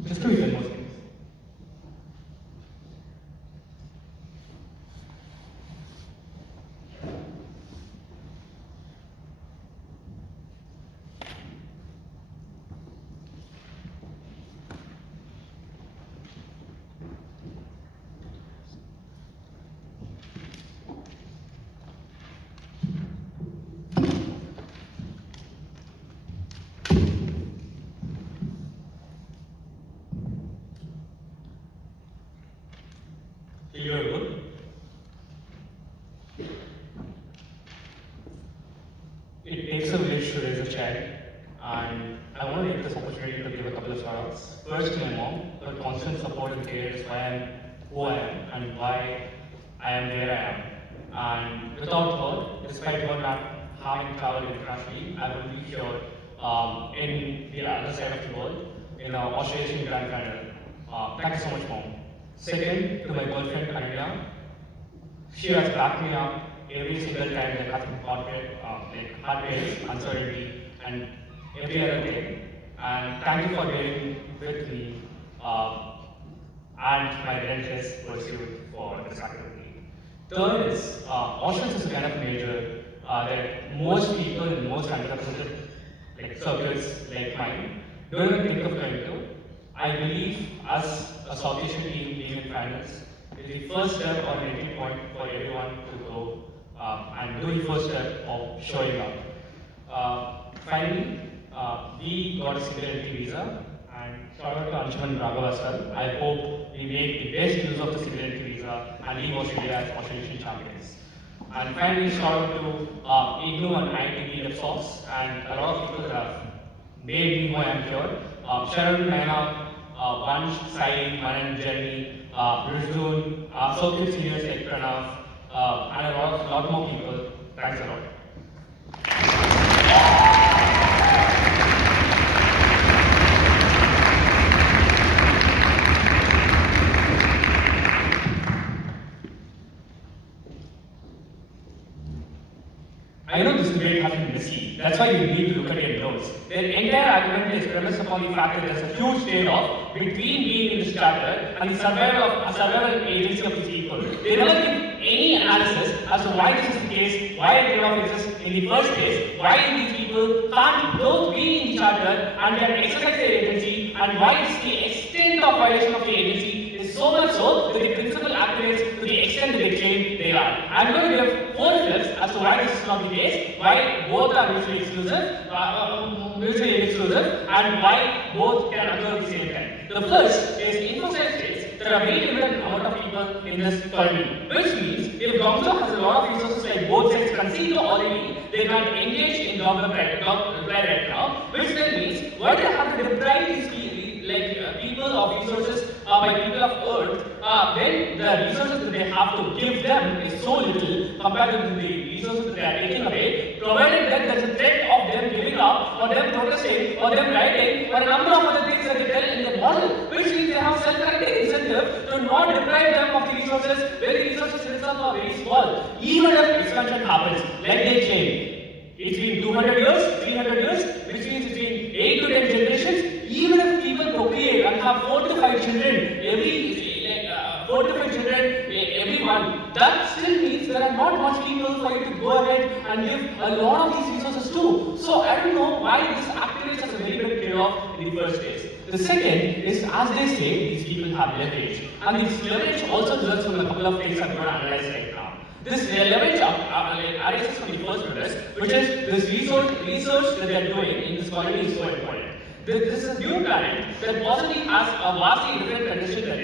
Just to even more things. You're good. It takes a village to raise a child, and I want to take this opportunity to give a couple of shout-outs. First to my mom, her constant support and care is why I'm who I am and why I am where I am. And without her, despite her not having traveled internationally, I will be here in the other side of the world, in our Australian Grand Final. Thank you so much, Mom. Second, to my girlfriend, Ananya. She has backed me up every single time that has been heartbreaks, uncertainty, and every other thing. And thank you for being with me and my relentless pursuit for this activity. Third is, Australs is a kind of major that most people in most underrepresented circles like mine don't even think of going to. I believe us, a South Asian team being in finals, is the first step or an entry point for everyone to go and do the first step of showing up. Finally, we got a single entry visa, and shout out to Anshuman and Raghav as well. I hope we make the best use of the single entry visa and leave Australia as Australian champions. And finally, shout out to IGNOU and IGNOU RAV, and a lot of people that have made me who I am here. Sharon, Naina, Vansh, Sai, Banun, Jenny, Dohyun, circuit seniors like Pranav, and a lot more people. Thanks a lot. I know this debate has been messy. That's why you need to look at your notes. Their entire argument is premised upon the fact that there's a huge trade-off between being in this charter and the survival agency of these people. They never give any analysis as to why this is the case, why a trade-off exists in the first place, why these people can't both be in the charter and can exercise their agency, and why it's the extent of violation of the agency is so much so that the principle activates to the extent that they claim they are. I'm going to give 4 flips as to why this is not the case, why both are mutually exclusive, and why both can occur at the same time. The first is InfoSec states there are a very limited amount of people in this colony, which means if Gongzhou has a lot of resources like both sides concede to already, they can't engage in government right now, which then means why do they have to deprive these people of resources by people of Earth when the resources that they have to give them is so little compared to the resources that they are taking away, provided that there is a threat of them giving up, or them protesting, or them writing, or a number of other things that they tell in the model, which means they have self-correcting incentive to not deprive them of the resources when the resources themselves are very small. Even if expansion happens, like they claim, it's been 200 years, 300 years, which means it's been 8 to 10 generations. Even if people procreate and have 4 to 5 children every month, that still means there are not much people for you to go ahead and give a lot of these resources to. So I don't know why this activates as a very big trade-off in the first place. The second is, as they say, these people have leverage, and this leverage also results from a couple of things I'm going to analyze right now. This leverage arises from the first premise, which is this research that they are doing in this colony is so important. This is a new planet that possibly has a vastly different condition than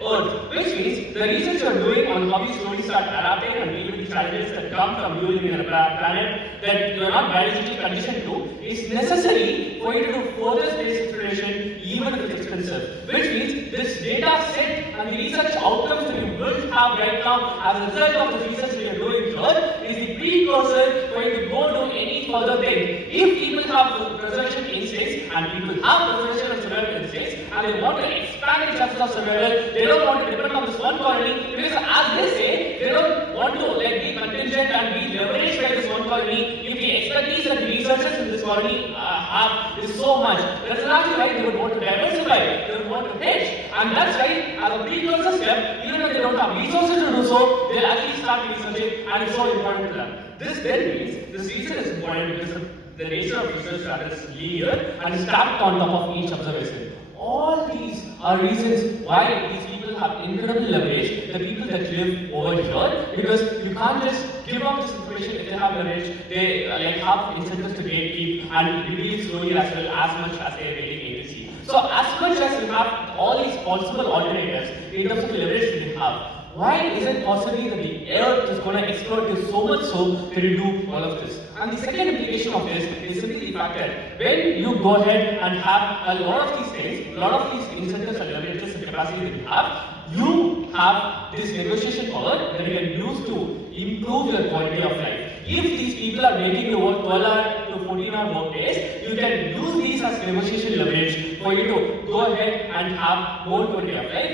Earth, which means the research you are doing on how you slowly start adapting and dealing with the challenges that come from living in a planet that you are not biologically conditioned to is necessary for you to do further space exploration, even if it's expensive. Which means this data set and the research outcomes that you will have right now as a result of the research that you are doing here is the precursor for you to go do any further thing. If people have preservation instincts and people have preservation and survival instincts and they want to expand the chances of survival, they don't want to depend on this one colony because, as they say, they don't want to be contingent and be leveraged by this one colony. If the expertise that the researchers in this colony have is so much, that's actually why they would want to diversify, they would want to hedge, and that's why as a precursor step, even if they don't have resources to do so, they'll actually start researching, and it's so important to them. This then means this research is important because the nature of research that is linear and stacked on top of each observation. All these are reasons why these people have incredible leverage, the people that live over here, because you can't just give up this information if they have leverage. They have incentives to gatekeep and reveal slowly as well as much as they are rating agency. So as much as you have all these possible alternatives in terms of the leverage that you have, why is it possibly that the Earth is going to exploit you so much so that you do all of this? And the second implication of this is simply the fact that when you go ahead and have a lot of these things, a lot of these incentives and leverages and capacity that you have this negotiation power that you can use to improve your quality of life. if these people are making you work 12-hour to 14-hour work days, you can use these as negotiation leverage for you to go ahead and have more quality of life,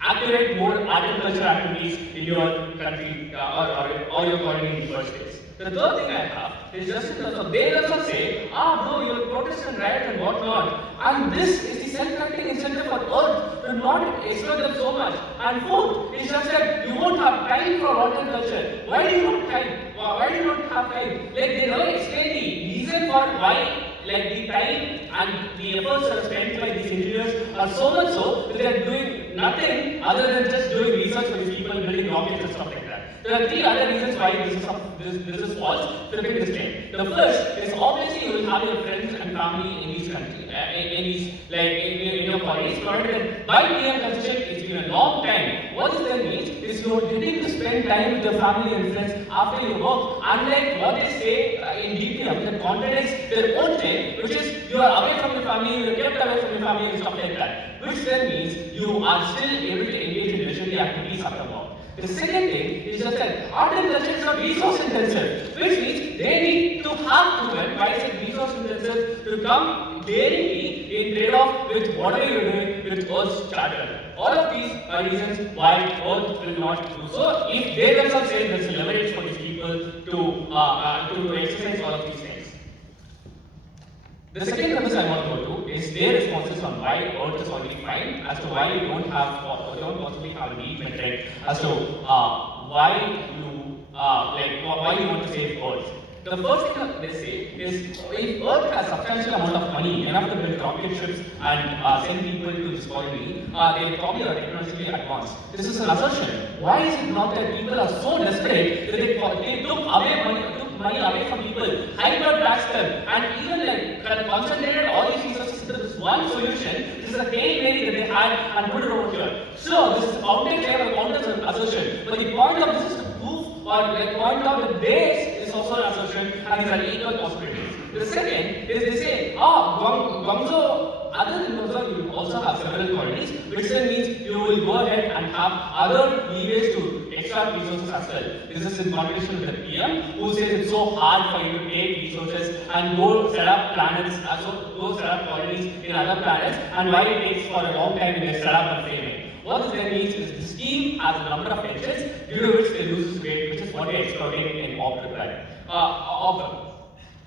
activate more agricultural activities in your country or your colony in the first place. The third thing I have is just in terms of they themselves say, bro, you're protesting right and whatnot, and this is the self-correcting incentive for Earth to not exploit them so much. And fourth is just that you won't have time for horticulture. Why do you not time? Why do you not have time? Like they never explain the reason for why. Like the time and the efforts that are spent by these engineers are so much so that they are doing nothing other than just doing research for these people, building rockets and stuff like that. There are three other reasons why this is false, flipping this claim. The first is obviously you will have your friends and family in these countries, in your colonies, provided that by PM constitution it's been a long time. What this then means is you are getting to spend time with your family and friends after your work, unlike what they say in DPM that contradicts their own claim, which is you are away from your family, you are kept away from your family and stuff like that. Which then means you are still able to engage in leisurely activities after work. The second thing is just that agriculture is not resource intensive, which means they need to have to, why is it resource intensive, to come daringly in trade-off with whatever you're doing with Earth's charter. All of these are reasons why Earth will not do so. If they themselves say there's a leverage for these people to exercise all of these things. The second premise I want to go to is their responses on why Earth is already fine, as to why you don't possibly have a need metric, as to why you want to save Earth. The first thing that they say is if Earth has substantial amount of money, enough to build rocket ships and send people to this colony, they probably are technologically advanced. This is an assertion. Why is it not that people are so desperate that they took money away from people, hyper-taxed them, and even concentrated all these resources into this one solution? This is a Hail Mary that they had and put it over here. So this is counter claim or counter assertion. But the point of this is to prove or point out that this is also an assertion and these are equal possibilities. The second is they say, Gongzhou, other than Gongzhou, you will also have several colonies, which then means you will go ahead and have other levers to extract resources as well. This is in contradiction with the PM, who says it's so hard for you to take resources and go set up planets, go set up colonies in other planets, and why it takes for a long time to get set up and failing. What this then means is this scheme has a number of edges, due to which they lose its weight, which is what they are exploiting in offer.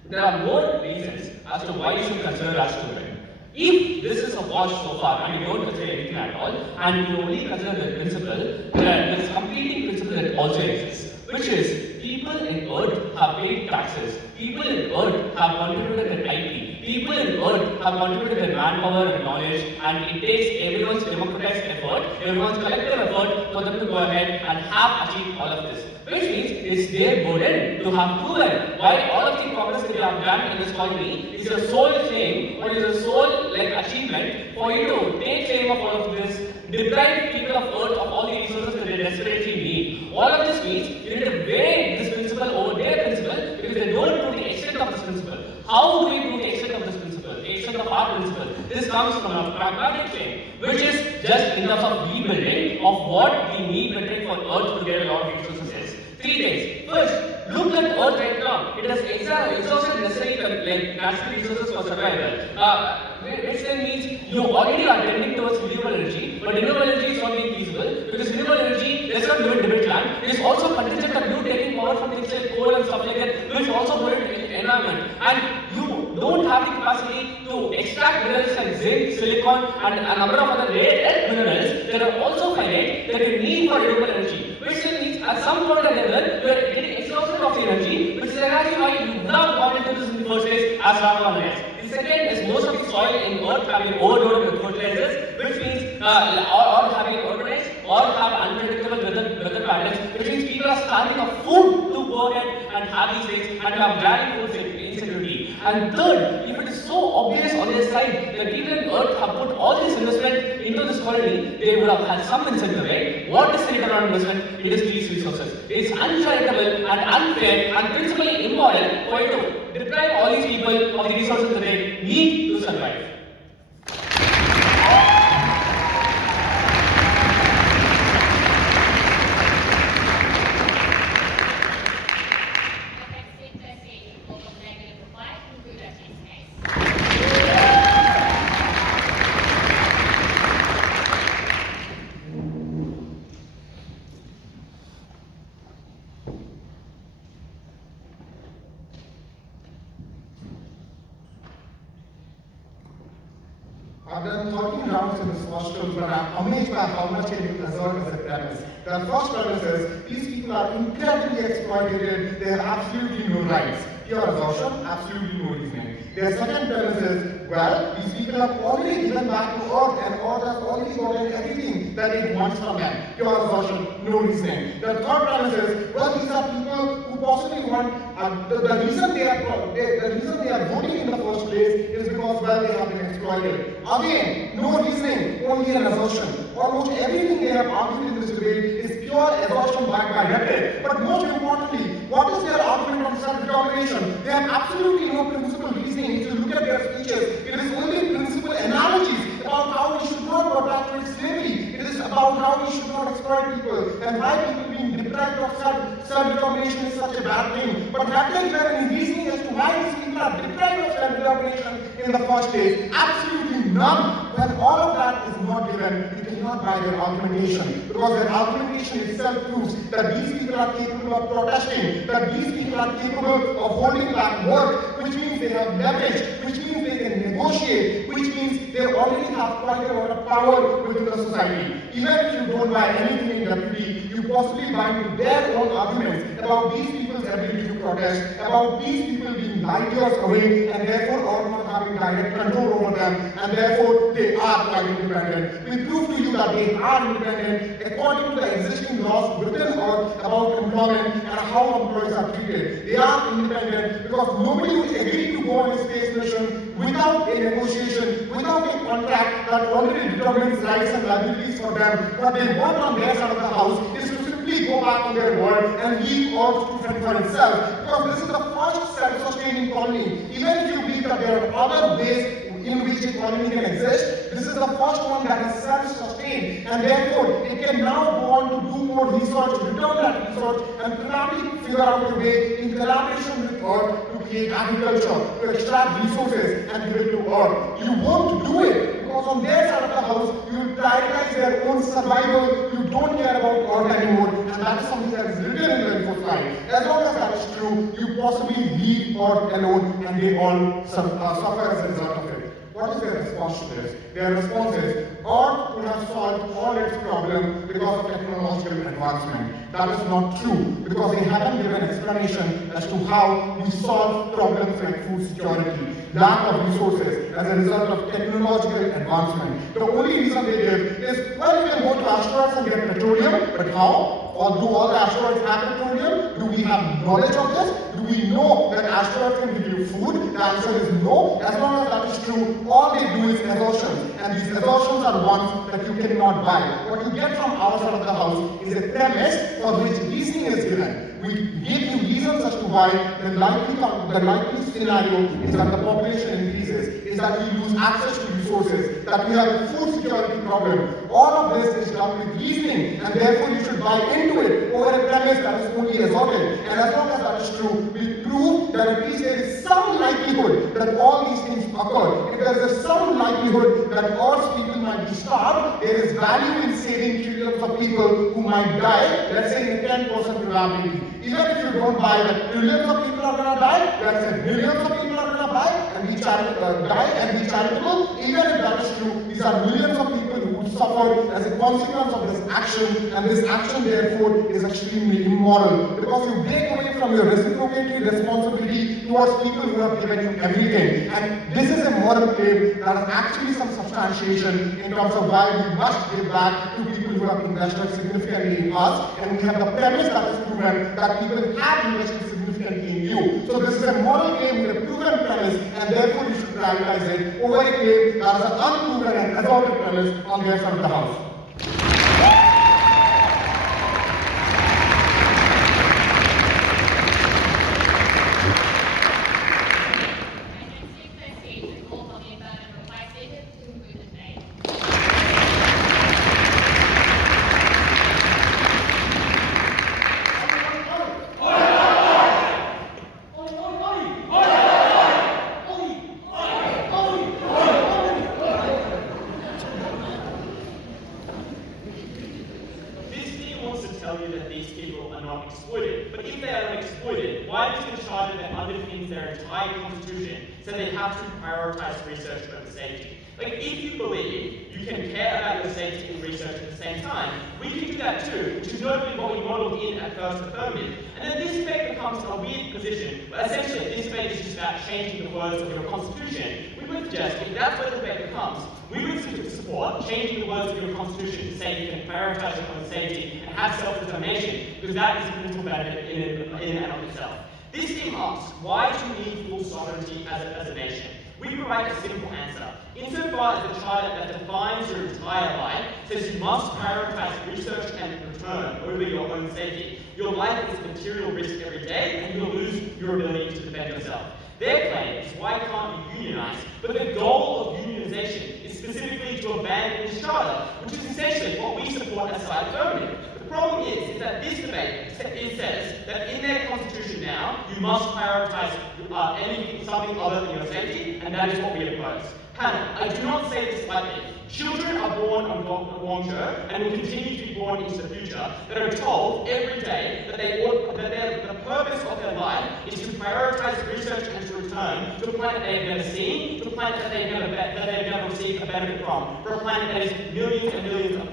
There are more reasons as to why you should consider as student. If this is a wash so far and you don't consider anything at all, and you only consider the principle, there is a completing principle that also exists, which is people in Earth have paid taxes, people in Earth have contributed their IP, people in Earth have contributed their manpower and knowledge, and it takes everyone's democratized effort, everyone's collective effort for them to go ahead and have achieved all of this. Which means it's their burden to have proven why all of the progress that they have done in this colony is a sole claim or is a sole achievement for you to take claim of all of this, deprive people of Earth of all the resources that they desperately need. All of this means you need to weigh this principle over their principle because they don't do the extent of this principle. How do we do the extent of this principle? The extent of our principle. This comes from a pragmatic claim, which is just in terms of rebuilding of what the need metric for Earth to get a lot of resources is. Three things. First, look at Earth right now. It has exhausted necessary natural resources for survival. Which then means you already are tending towards renewable energy, but renewable energy is not being feasible because renewable energy, let's not do it debate land, it is also contingent on you taking power from things like coal and stuff like that, which also pollute the environment. And you don't have the capacity to extract minerals like zinc, silicon, and a number of other rare earth minerals that are also finite that you need for renewable energy. Which then means at some point or level, you are getting exhausted of the energy, which is actually why you would not gone into this in the first place as Raghav has. The second is most of the soil in Earth having overloaded with fertilizers, which means or having urbanized or have unpredictable weather patterns, which means people are starving of food to go ahead and have these things and have glaring food insecurity. And third, if it is so obvious on their side that people in Earth have put all this investment into this colony, they would have had some incentive, right? What is the return on investment? It is these resources. It is uncharitable and unfair and principally immoral for you to deprive all these people of the resources that they need to survive. I've done 13 rounds in this hostel, but I'm amazed by how much can you assert as a premise. The first premise is, these people are incredibly exploited, they have absolutely no rights. Pure assertion, absolutely no reasoning. Their second premise is, well, these people have already given back to Earth, and Earth has already gotten everything that it wants from them. Pure assertion, no reasoning. The third premise is, well, these are people who possibly want, the reason they are voting in the first place is because, well, they have been exploited. Again, no reasoning, only an assertion. Almost everything they have argued in this debate is pure assertion backed by rhetoric. But most importantly, what is their argument on self-determination? They have absolutely no principled reasoning. If you look at their speeches, it is only principled analogies about how we should not perpetuate slavery. It is about how we should not exploit people and why people being deprived of self-determination is such a bad thing. But have they given any reasoning as to why these people are deprived of self-determination in the first place? Absolutely none. When all of that is not given, you cannot buy their argumentation, because their argumentation itself proves that these people are capable of protesting, that these people are capable of holding back work, which means they have leverage, which means they can negotiate, which means they already have quite a lot of power within the society. Even if you don't buy anything in deputy, you possibly buy into their own arguments about these people's ability to protest, about these people being light years away and therefore are not having direct control over them, and therefore they are quite independent. We prove to you that they are independent according to the existing laws within Earth about employment and how employees are treated. They are independent because nobody will agree to go on a space mission without a negotiation, without a contract that already determines rights and liabilities for them. What they want on their side of the house is to simply go back on their word and leave Earth to fend for itself. Because this is the first self-sustaining colony. Even if you believe that there are other ways in which a colony can exist, this is the first one that is self-sustained, and therefore it can now go on to do more research, return that research, and probably figure out a way in collaboration with Earth to create agriculture, to extract resources and give it to Earth. You won't do it because on their side of the house, you prioritize their own survival, you don't care about Earth anymore, and that is something that is written in the info slide. As long as that is true, you possibly leave Earth alone and they all suffer as a result of it. What is their response to this? Their response is, Earth could have solved all its problems because of technological advancement. That is not true, because they haven't given explanation as to how we solve problems like food security, lack of resources as a result of technological advancement. The only reason they give is, well, you can go to asteroids and get petroleum, but how? Or do all the asteroids have petroleum? Do we have knowledge of this? Do we know that asteroids can give you food? The answer is no. As long as that is true, all they do is assertions. And these assertions are ones that you cannot buy. What you get from our side of the house is a premise for which reasoning is given. We give you reasons as to why the likely scenario is that the population increases, is that we lose access to resources, that we have a food security problem. All of this is done with reasoning, and therefore you should buy into it over a premise that is only asserted. And as long as that is true, we prove that at least there is some likelihood that all these things occur. If there is some likelihood that Earth's people might be starved, there is value in saving trillions of people who might die, let's say in a 10% probability. Even if you don't buy that trillions of people are going to die, let's say millions of people are going to die and be charitable. Even if that is true, these are millions of people who would suffer as a consequence of this action, and this action therefore is extremely immoral, because you break away from your reciprocatory responsibility towards people who have given you everything. And this is a moral claim that has actually some substantiation in terms of why we must give back to people who have invested significantly in us, and we have the premise that is proven that people have invested significantly in you. So this is a moral claim with a proven premise, and therefore you should prioritize it over a claim that is an unproven and asserted premise on their side of the house. said they have to prioritize research over safety. Like, if you believe you can care about your safety and research at the same time, we can do that too, which is notably what we modeled in at first Affirmative. And then this debate becomes a weird position, but essentially this debate is just about changing the words of your constitution. We would suggest, if that's what the debate becomes, we would support changing the words of your constitution to say you can prioritize your own safety and have self-determination, because that is a principal benefit in and of itself. This team asks, why do we need full sovereignty as a nation? We provide a simple answer. Insofar as the charter that defines your entire life says you must prioritize research and return over your own safety, your life is material risk every day and you'll lose your ability to defend yourself. Their claim is why can't you unionize? But the goal of unionization is specifically to abandon this charter, which is essentially what we support as side Affirmative. The problem is that this debate it says that in their constitution now, you must prioritize something other than your safety, and that is what we oppose. Panel, I do not say this lightly. Children are born on Gongzhou and will continue to be born into the future that are told every day that the purpose of their life is to prioritize research and to return to a planet they have never seen, to a planet that they've never received a benefit from, for a planet that is millions and millions of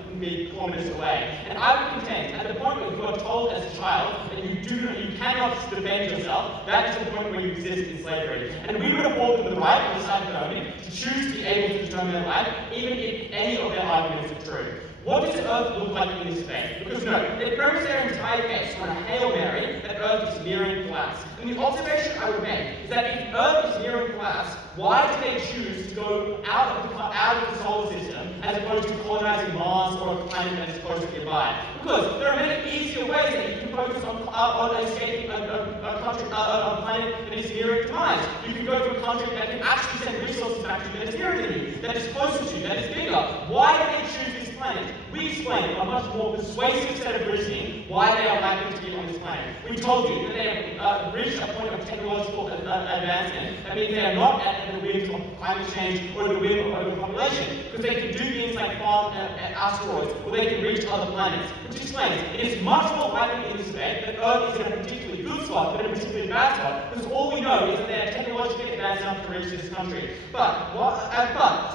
kilometers away. And I would contend, at the point where you are told as a child that you cannot defend yourself, that is the point where you exist in slavery. And we would afford them the right on the side of government to choose to be able to determine their life, even if any of their arguments are true. What does Earth look like in this debate? Because no, they premise their entire case on a Hail Mary that Earth is nearing collapse. And the observation I would make is that if Earth is nearing collapse, why do they choose to go out of the solar system as opposed to colonizing Mars or a planet that is closer nearby? Because there are many easier ways that you can focus on escaping a planet that is nearing demise. You can go to a country that can actually send resources back to you that is nearer than you, that is closer to you, that is bigger. Why do they choose this planet? We explain a much more persuasive set of reasoning why they are likely to be on this planet. We told you that they have reached a point of technological advancement. That means they are not at the whims of climate change or the whim of overpopulation, because they can do things like farm asteroids, or they can reach other planets. Which explains it is much more likely in this debate that Earth is in a particularly good spot than a particularly bad spot, because all we know is that they are technologically advanced enough to reach this country. But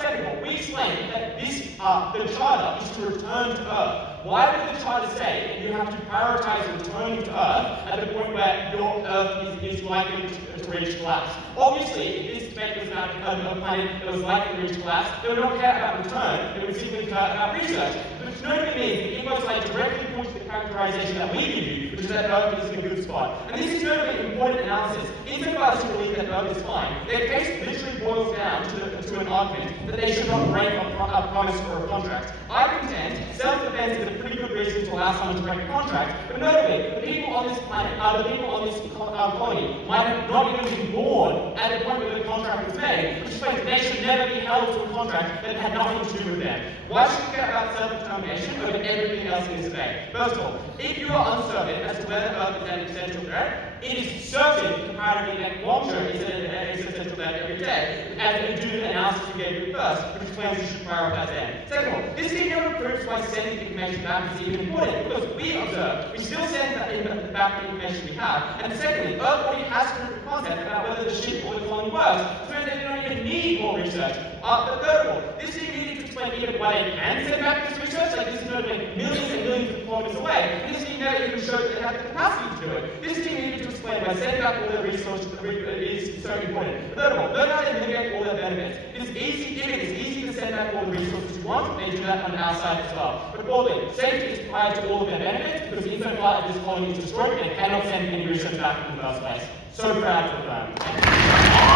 second of all, we explain that the charter is to return to Earth. Why would the charter say that you have to prioritize returning to Earth at the point where your Earth is likely to reach collapse? Obviously, if this debate was about a planet that was likely to reach collapse, they would not care about return, they would simply care about research. Which notably means that it like directly points to the characterization that we give you, which is that Earth is in a good spot. And this is notably important analysis. Insofar as you believe that Earth is fine, their case literally boils down to an argument that they should not break a promise or a contract. I contend self-defense is a pretty good reason to allow someone to break a contract, but notably, the people on this planet, the people on this colony, might have not even been born at the point where the contract was made, which explains that they should never be held to a contract that had nothing to do with them. Why should we care about self-determination over everything else in this debate? First of all, if you are uncertain as to whether Earth is an existential threat, it is certain comparatively that Gongzhou is an existential threat every day, as you do the analysis you gave you first, which explains you should prioritize them. Second of all, this thing never proves why sending information back is even important, because we observe, we still send back the information we have, and secondly, Earth already has proof of concept about whether the ship or the colony works, so that they don't even need more research. But third of all, this thing needed to explain either why they can send back this research, like this is notably millions and millions of kilometers away, and this thing never even showed that they have the capacity to do it. This thing needed to explain why sending back all their resources is so important. But third of all, learn how to mitigate all their benefits. It is easy to send back all the resources you want, they do that on our side as well. But fourthly, safety is prior to all of their benefits, because insofar as this colony is destroyed, they cannot send any research back in the first place. So proud to affirm.